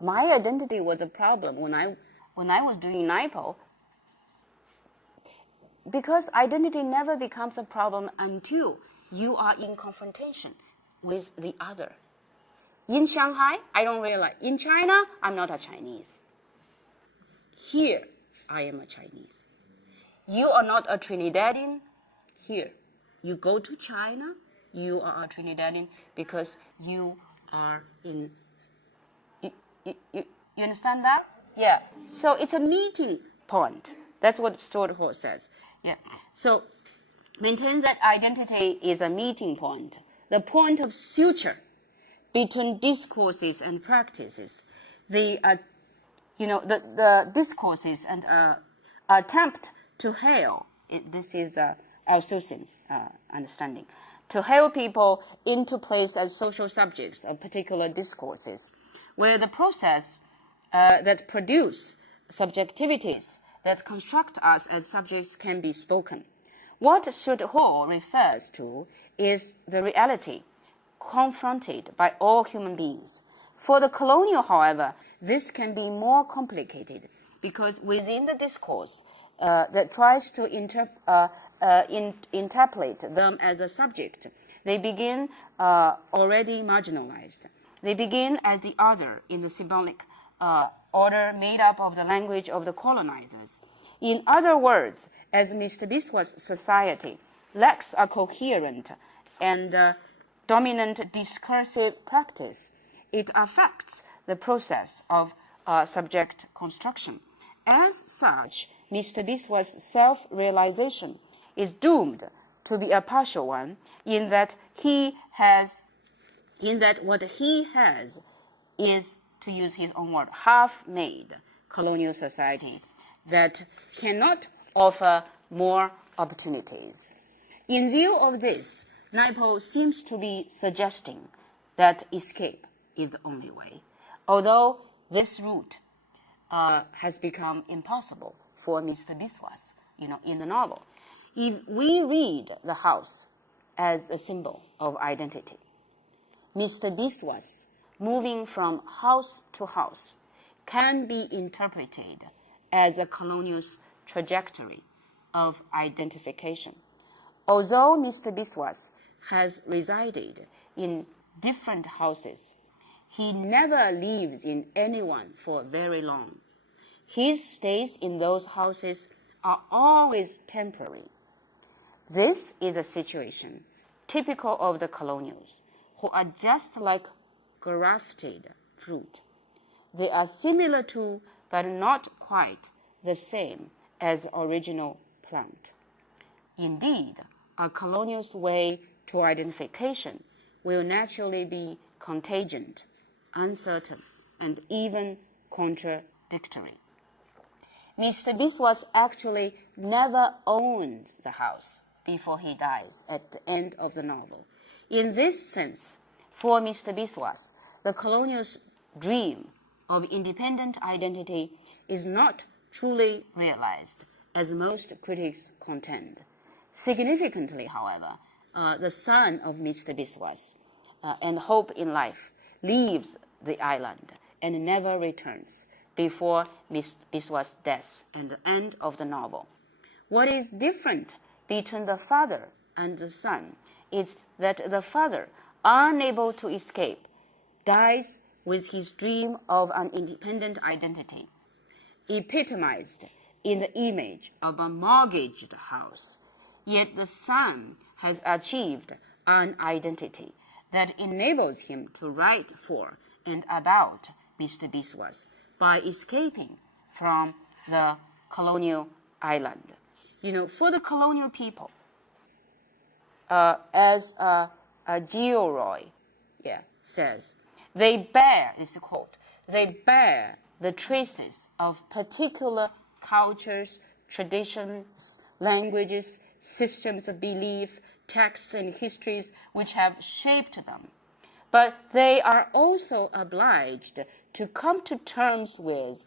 my identity was a problem when I was doing Naipaul, because identity never becomes a problem until you are in confrontation with the other. In Shanghai, I don't realize. In China, I'm not a Chinese. Here, I am a Chinese. You are not a Trinidadian. Here, you go to China, you are a Trinidadian because you are in. You understand that? Yeah. So it's a meeting point. That's what Stuart Hall says. Yeah. So maintain that identity is a meeting point, the point of suture between discourses and practices. The discourses and attempt to hail. This is Althusser understanding. To hail people into place as social subjects of particular discourses, where the process that produce subjectivities that construct us as subjects can be spoken. What Stuart Hall refers to is the reality confronted by all human beings. For the colonial, however, this can be more complicated because within the discourse that tries to interpolate them as a subject, they begin already marginalized. They begin as the other in the symbolic order made up of the language of the colonizers. In other words, as Mr. Biswas' society lacks a coherent and dominant discursive practice, it affects the process of subject construction. As such, Mr. Biswas' self-realization is doomed to be a partial one, in that what he has is, to use his own word, half-made colonial society that cannot offer more opportunities. In view of this, Naipaul seems to be suggesting that escape is the only way, although this route has become impossible for Mr. Biswas, in the novel. If we read the house as a symbol of identity, Mr. Biswas moving from house to house can be interpreted as a colonial trajectory of identification. Although Mr. Biswas has resided in different houses, he never lives in any one for very long. His stays in those houses are always temporary. This is a situation typical of the colonials, who are just like grafted fruit. They are similar to, but not quite the same as the original plant. Indeed, a colonial's way to identification will naturally be contingent, uncertain, and even contradictory. Mr. Biswas actually never owns the house before he dies at the end of the novel. In this sense, for Mr. Biswas, the colonial's dream of independent identity is not truly realized, as most critics contend. Significantly, however, the son of Mr. Biswas and hope in life leaves the island and never returns before Miss Biswas' death and the end of the novel. What is different between the father and the son is that the father, unable to escape, dies with his dream of an independent identity, epitomized in the image of a mortgaged house. Yet the son has achieved an identity that enables him to write for and about Mr. Biswas by escaping from the colonial island. For the colonial people, as Gilroy says, they bear, is the quote, they bear the traces of particular cultures, traditions, languages, systems of belief, texts, and histories which have shaped them. But they are also obliged to come to terms with,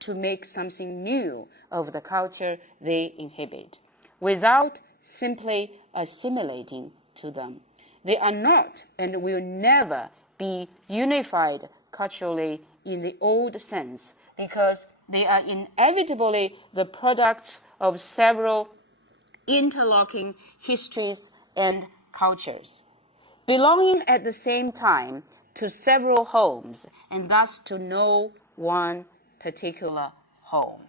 to make something new of the culture they inhabit, without simply assimilating to them. They are not and will never be unified culturally in the old sense, because they are inevitably the products of several interlocking histories and cultures, belonging at the same time to several homes and thus to no one particular home.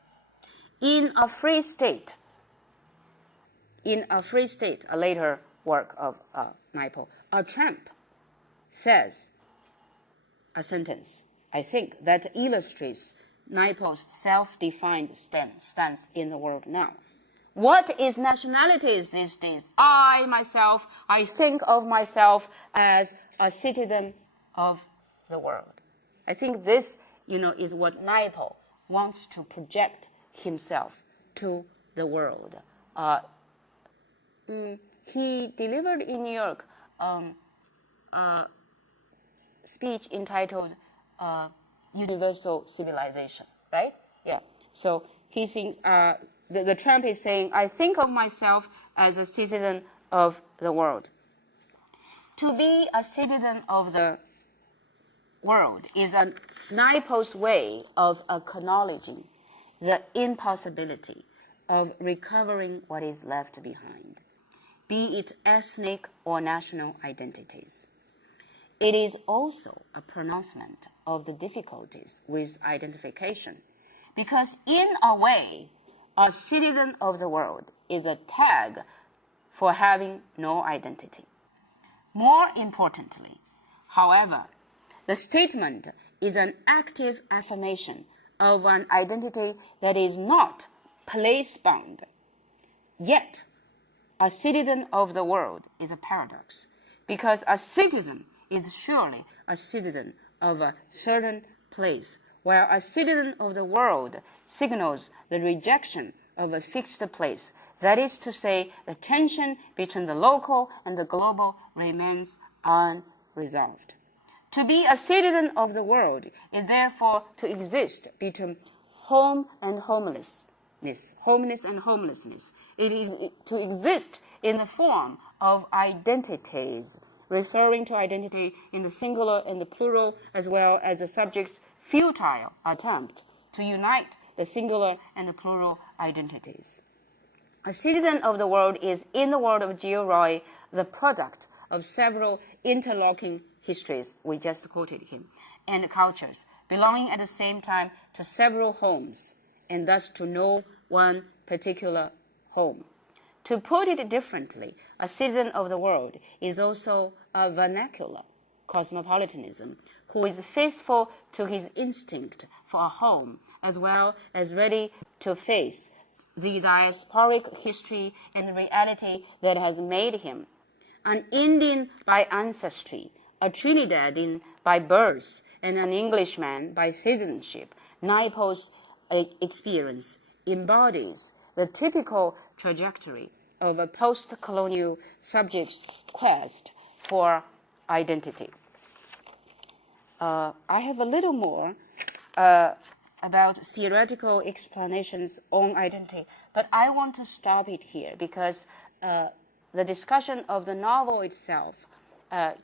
In a free state, a later work of Naipaul, a tramp says a sentence, I think, that illustrates Naipaul's self-defined stance in the world now. What is nationalities these days? I think of myself as a citizen of the world. I think this, is what Naipaul wants to project himself to the world. He delivered in New York a speech entitled Universal Civilization, right? Yeah. So he thinks, the Trump is saying, I think of myself as a citizen of the world. To be a citizen of the world is a Naipaul's way of acknowledging the impossibility of recovering what is left behind, be it ethnic or national identities. It is also a pronouncement of the difficulties with identification, because in a way, a citizen of the world is a tag for having no identity. More importantly, however, the statement is an active affirmation of an identity that is not place-bound. Yet, a citizen of the world is a paradox, because a citizen is surely a citizen of a certain place, while a citizen of the world signals the rejection of a fixed place. That is to say, the tension between the local and the global remains unresolved. To be a citizen of the world is therefore to exist between home and homelessness, homeness and homelessness. It is to exist in the form of identities, referring to identity in the singular and the plural, as well as the subject's futile attempt to unite the singular and the plural identities. A citizen of the world is, in the word of Gilroy, the product of several interlocking histories, we just quoted him, and cultures, belonging at the same time to several homes, and thus to no one particular home. To put it differently, a citizen of the world is also a vernacular cosmopolitanism who is faithful to his instinct for a home, as well as ready to face the diasporic history and reality that has made him an Indian by ancestry, a Trinidadian by birth, and an Englishman by citizenship. Naipaul's experience embodies the typical trajectory of a post-colonial subject's quest for identity. I have a little more about theoretical explanations on identity, but I want to stop it here because the discussion of the novel itself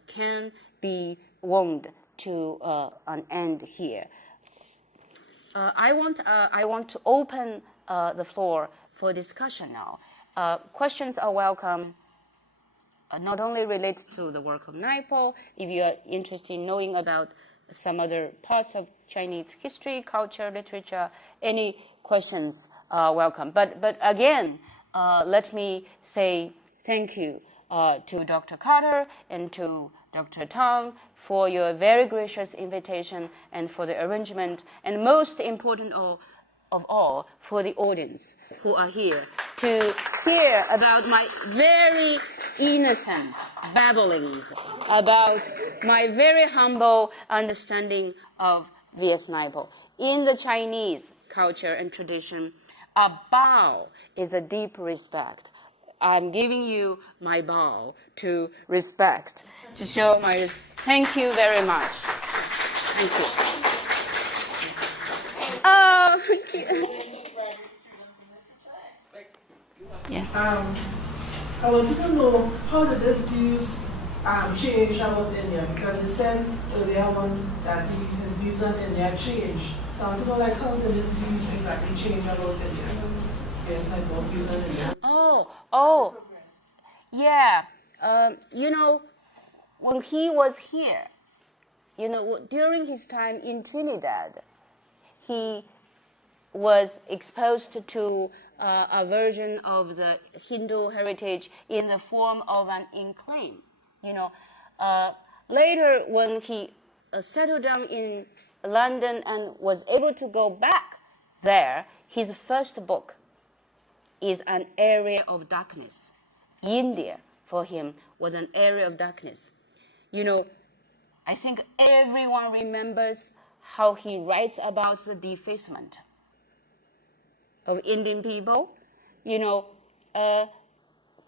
can be wound to an end here. I want to open the floor for discussion now. Questions are welcome, not only related to the work of Naipaul. If you are interested in knowing about some other parts of Chinese history, culture, literature, any questions are welcome. But again, let me say thank you to Dr. Carter and to Dr. Tang for your very gracious invitation and for the arrangement, and most important of all, for the audience who are here to hear about my very innocent babblings about my very humble understanding of V.S. Naipaul. In the Chinese culture and tradition, a bow is a deep respect. I'm giving you my bow to respect, to show my thank you very much. Thank you. Oh, thank you. Yeah. I wanted to know, how did this views change about India? Because he said earlier on that his views on India changed. So I want to know, how did his views exactly change about India? Yes, what views on India? Yeah. When he was here, during his time in Trinidad, he was exposed to a version of the Hindu heritage in the form of an enclave. Later, when he settled down in London and was able to go back there, his first book is An Area of Darkness. India, for him, was an area of darkness. I think everyone remembers how he writes about the defacement of Indian people.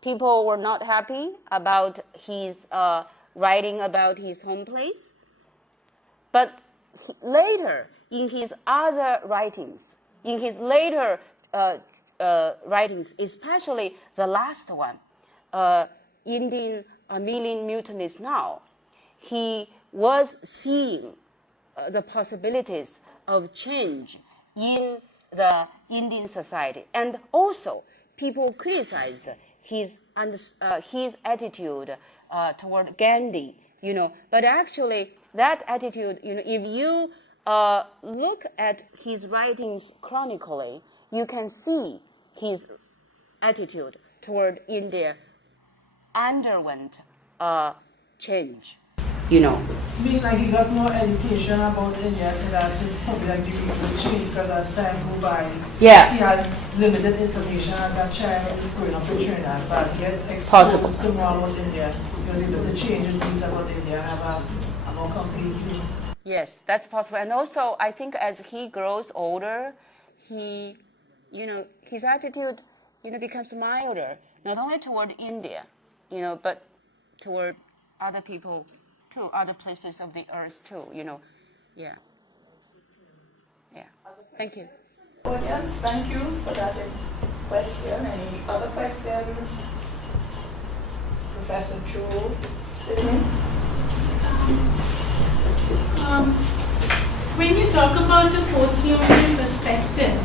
People were not happy about his writing about his home place. But later, in his other writings, in his later writings, especially the last one, Indian A Million Mutinies Now, he was seeing the possibilities of change in the Indian society. And also, people criticized his attitude toward Gandhi, But actually, that attitude, if you look at his writings chronically, you can see his attitude toward India underwent change, Mean like he got more education about India, so that is probably like the reason to change, because as time go by, Yeah. he had limited information as a child growing up in Trinidad, but as he get exposed to more about India, he was able to change his views about India and have a more complete view. Yes, that's possible. And also, I think as he grows older, he, his attitude, becomes milder, not only toward India, but toward other people too, other places of the earth too, Yeah. Yeah. Thank you. Audience, thank you for that question. Any other questions? Professor Zhou, Sydney? When you talk about a post-colonial perspective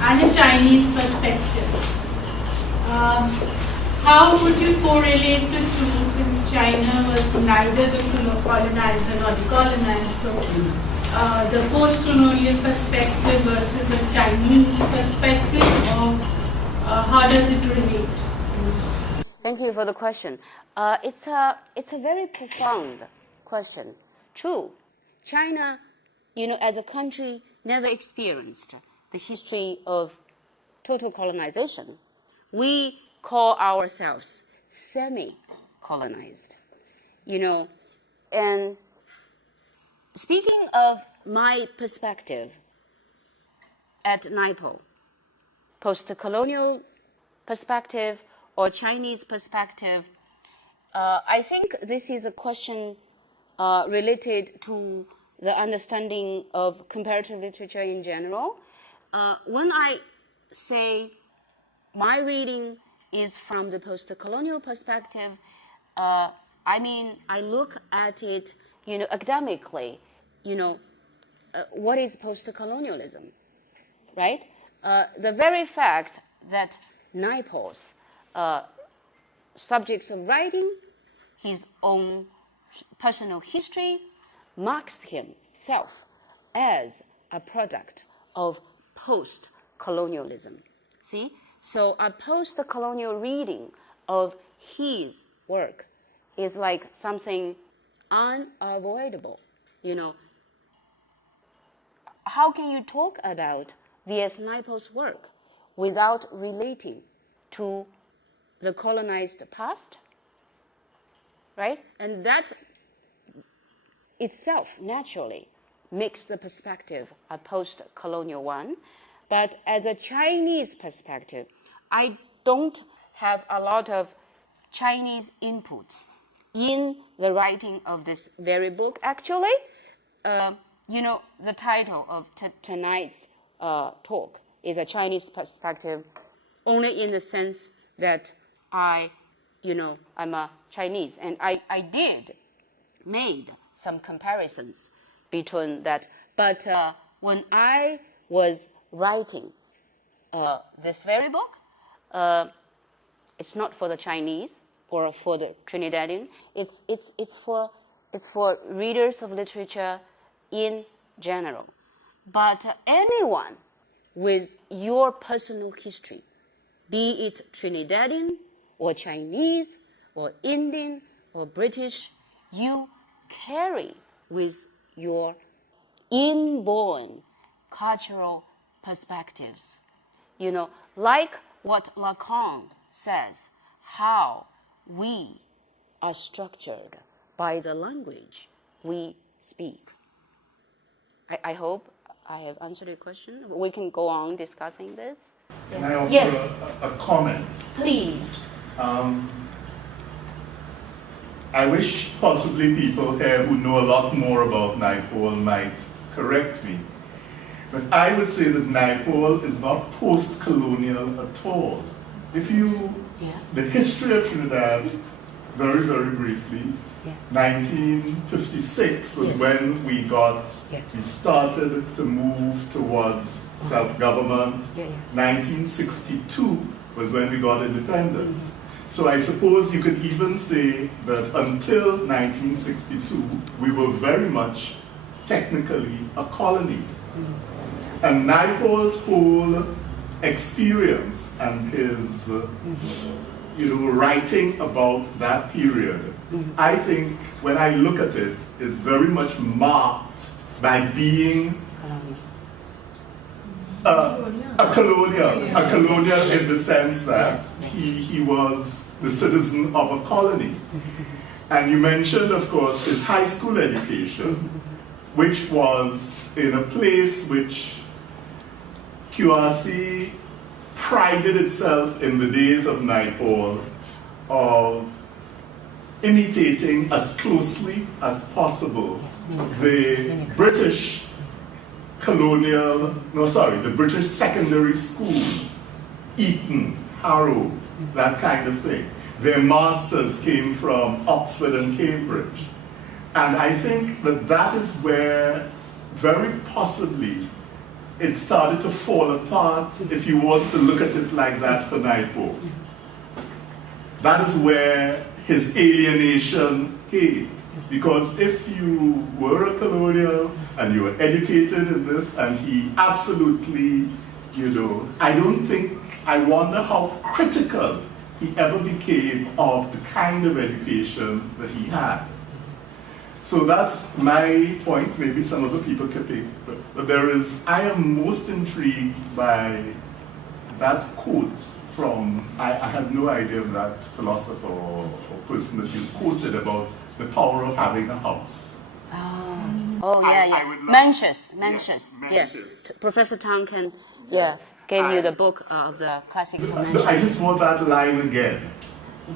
and a Chinese perspective, how would you correlate the two, since China was neither the colonizer nor the colonized? So the post-colonial perspective versus a Chinese perspective, or how does it relate? Thank you for the question. It's a very profound question. True, China, as a country, never experienced the history of total colonization. We call ourselves semi-colonized, and speaking of my perspective at Naipaul, post-colonial perspective or Chinese perspective, I think this is a question related to the understanding of comparative literature in general. When I say my reading is from the post-colonial perspective, I mean, I look at it, academically, what is post-colonialism, right? The very fact that Naipaul's subjects of writing, his own personal history, marks himself as a product of post-colonialism. See? So a post-colonial reading of his work is like something unavoidable, How can you talk about V.S. Naipaul's work without relating to the colonized past, right? And that itself naturally makes the perspective a post-colonial one. But as a Chinese perspective, I don't have a lot of Chinese inputs in the writing of this very book. Actually, the title of tonight's talk is a Chinese perspective only in the sense that I'm a Chinese. And I did made some comparisons between that. But when I was writing this very book, it's not for the Chinese or for the Trinidadian. It's for readers of literature in general. But anyone with your personal history, be it Trinidadian or Chinese or Indian or British, you carry with your inborn cultural perspectives. You know, like what Lacan says, how we are structured by the language we speak. I hope I have answered your question. We can go on discussing this. Can I offer Yes. a comment? Please. I wish possibly people here who know a lot more about Naipaul might correct me. But I would say that Naipaul is not post-colonial at all. If you, the history of Trinidad, very, very briefly, 1956 was when we started to move towards self-government. 1962 was when we got independence. So I suppose you could even say that until 1962, we were very much technically a colony. And Naipaul's whole experience and his writing about that period, I think when I look at it, is very much marked by being a colonial in the sense that he was the citizen of a colony. And you mentioned, of course, his high school education, which was in a place which QRC prided itself in the days of Naipaul of imitating as closely as possible the British the British secondary school, Eton, Harrow, that kind of thing. Their masters came from Oxford and Cambridge. And I think that that is where, very possibly, it started to fall apart, if you want to look at it like that, for Naipaul. That is where his alienation came. Because if you were a colonial and you were educated in this, and he absolutely, I wonder how critical he ever became of the kind of education that he had. So that's my point. Maybe some other people could pick. But I am most intrigued by that quote from, I had no idea of that philosopher or person that you quoted about the power of having a house. Mencius. Professor Tang can, gave you the book of the classics of Mencius. I just want that line again.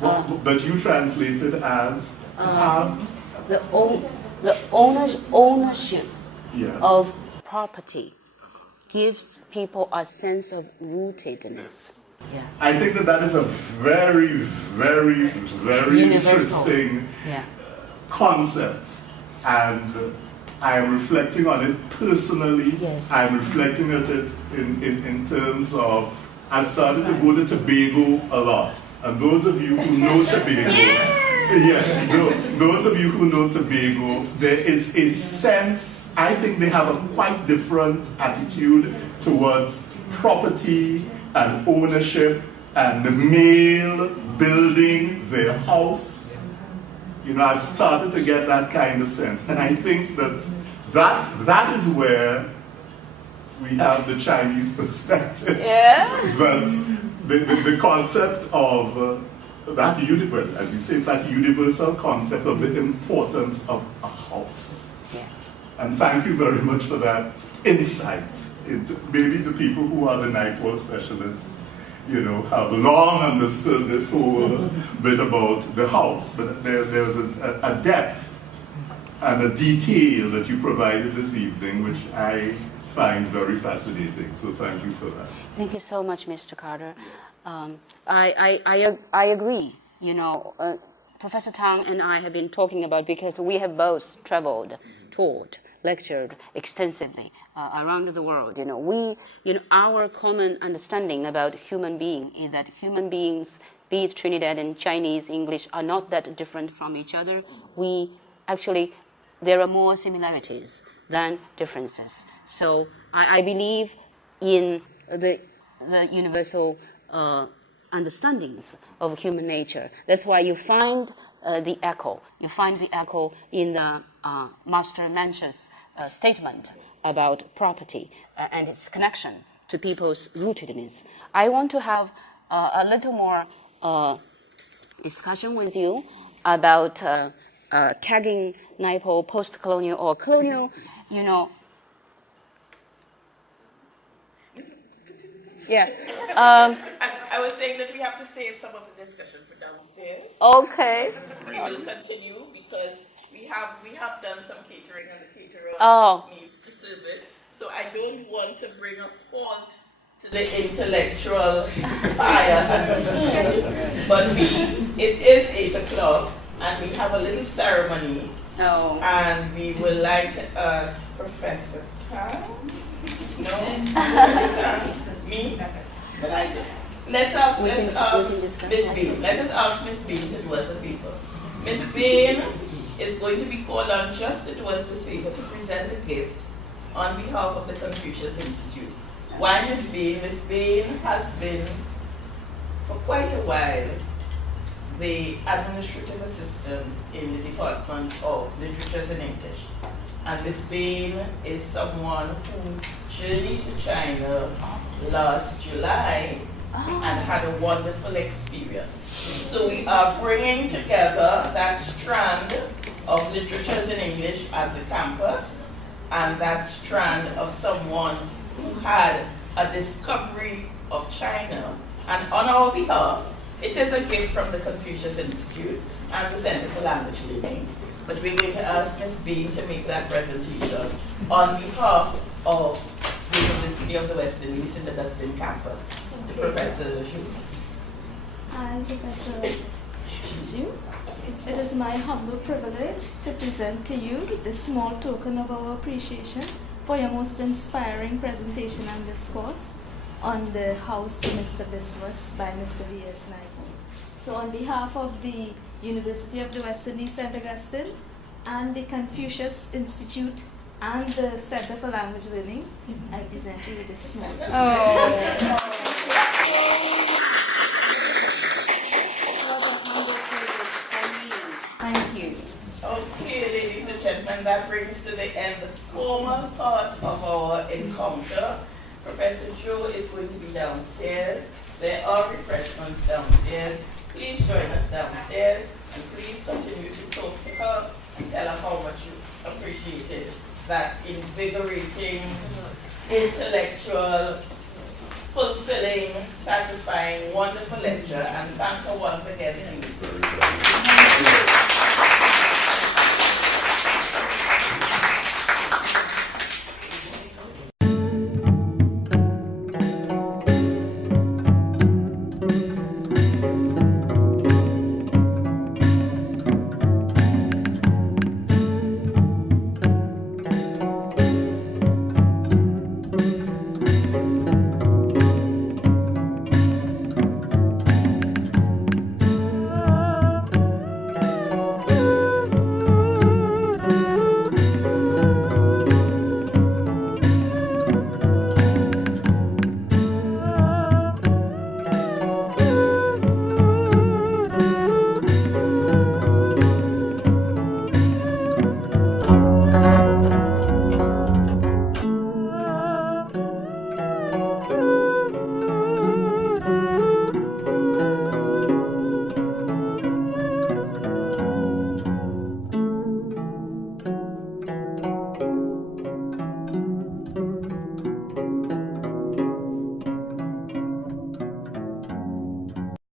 But you translated as to have the ownership of property gives people a sense of rootedness. Yeah. I think that is a very, very, very interesting concept. And I am reflecting on it personally. Yes. I'm reflecting on it in terms of, I started to go to Tobago a lot. And those of you who know Tobago, those of you who know Tobago, there is a sense, I think they have a quite different attitude towards property and ownership and the male building their house. I've started to get that kind of sense. And I think that is where we have the Chinese perspective. But the concept of that as you say, that universal concept of the importance of a house. And thank you very much for that insight. Maybe the people who are the Naipaul specialists, have long understood this whole bit about the house, but there's a depth and a detail that you provided this evening, which I find very fascinating. So thank you for that. Thank you so much, Mr. Carter. I agree. Professor Tang and I have been talking about, because we have both traveled, taught, lectured extensively around the world. Our common understanding about human being is that human beings, be it Trinidadian, Chinese, English, are not that different from each other. There are more similarities than differences. So I believe in the universal understandings of human nature. That's why you find the echo. You find the echo in the Master Mancher's statement about property and its connection to people's rootedness. I want to have a little more discussion with you about tagging Naipaul post-colonial or colonial, Yeah. I was saying that we have to save some of the discussion for downstairs. Okay. We will continue because we have done some catering and the caterer needs to serve it. So I don't want to bring a halt to the intellectual fire. But it is 8 o'clock and we have a little ceremony. Oh. And we would like to ask Professor Tan. No? Me? But I do. Let's ask Miss Bean. Let us ask Miss Bean to do us a favor. Miss Bean is going to be called on just to do us this favor to present the gift on behalf of the Confucius Institute. Why Miss Bean? Miss Bean has been for quite a while the administrative assistant in the Department of Literatures and English. And Miss Bain is someone who journeyed to China last July and had a wonderful experience. So we are bringing together that strand of Literatures in English at the campus and that strand of someone who had a discovery of China. And on our behalf, it is a gift from the Confucius Institute and the Center for Language Learning. But we're going to ask Ms. Bean to make that presentation on behalf of the University of the West Indies St. Augustine campus to Professor Zhou. Hi, Professor Zhou. It is my humble privilege to present to you this small token of our appreciation for your most inspiring presentation and discourse on the House for Mr. Biswas by Mr. V.S. Naipaul. So on behalf of the University of the West Indies St. Augustine and the Confucius Institute and the Center for Language Learning, I present you with this small token. Thank you. Okay, ladies and gentlemen, that brings to the end the formal part of our encounter. Professor Zhou is going to be downstairs. There are refreshments downstairs. Please join us downstairs and please continue to talk to her and tell her how much you appreciated that invigorating, intellectual, fulfilling, satisfying, wonderful lecture, and thank her once again.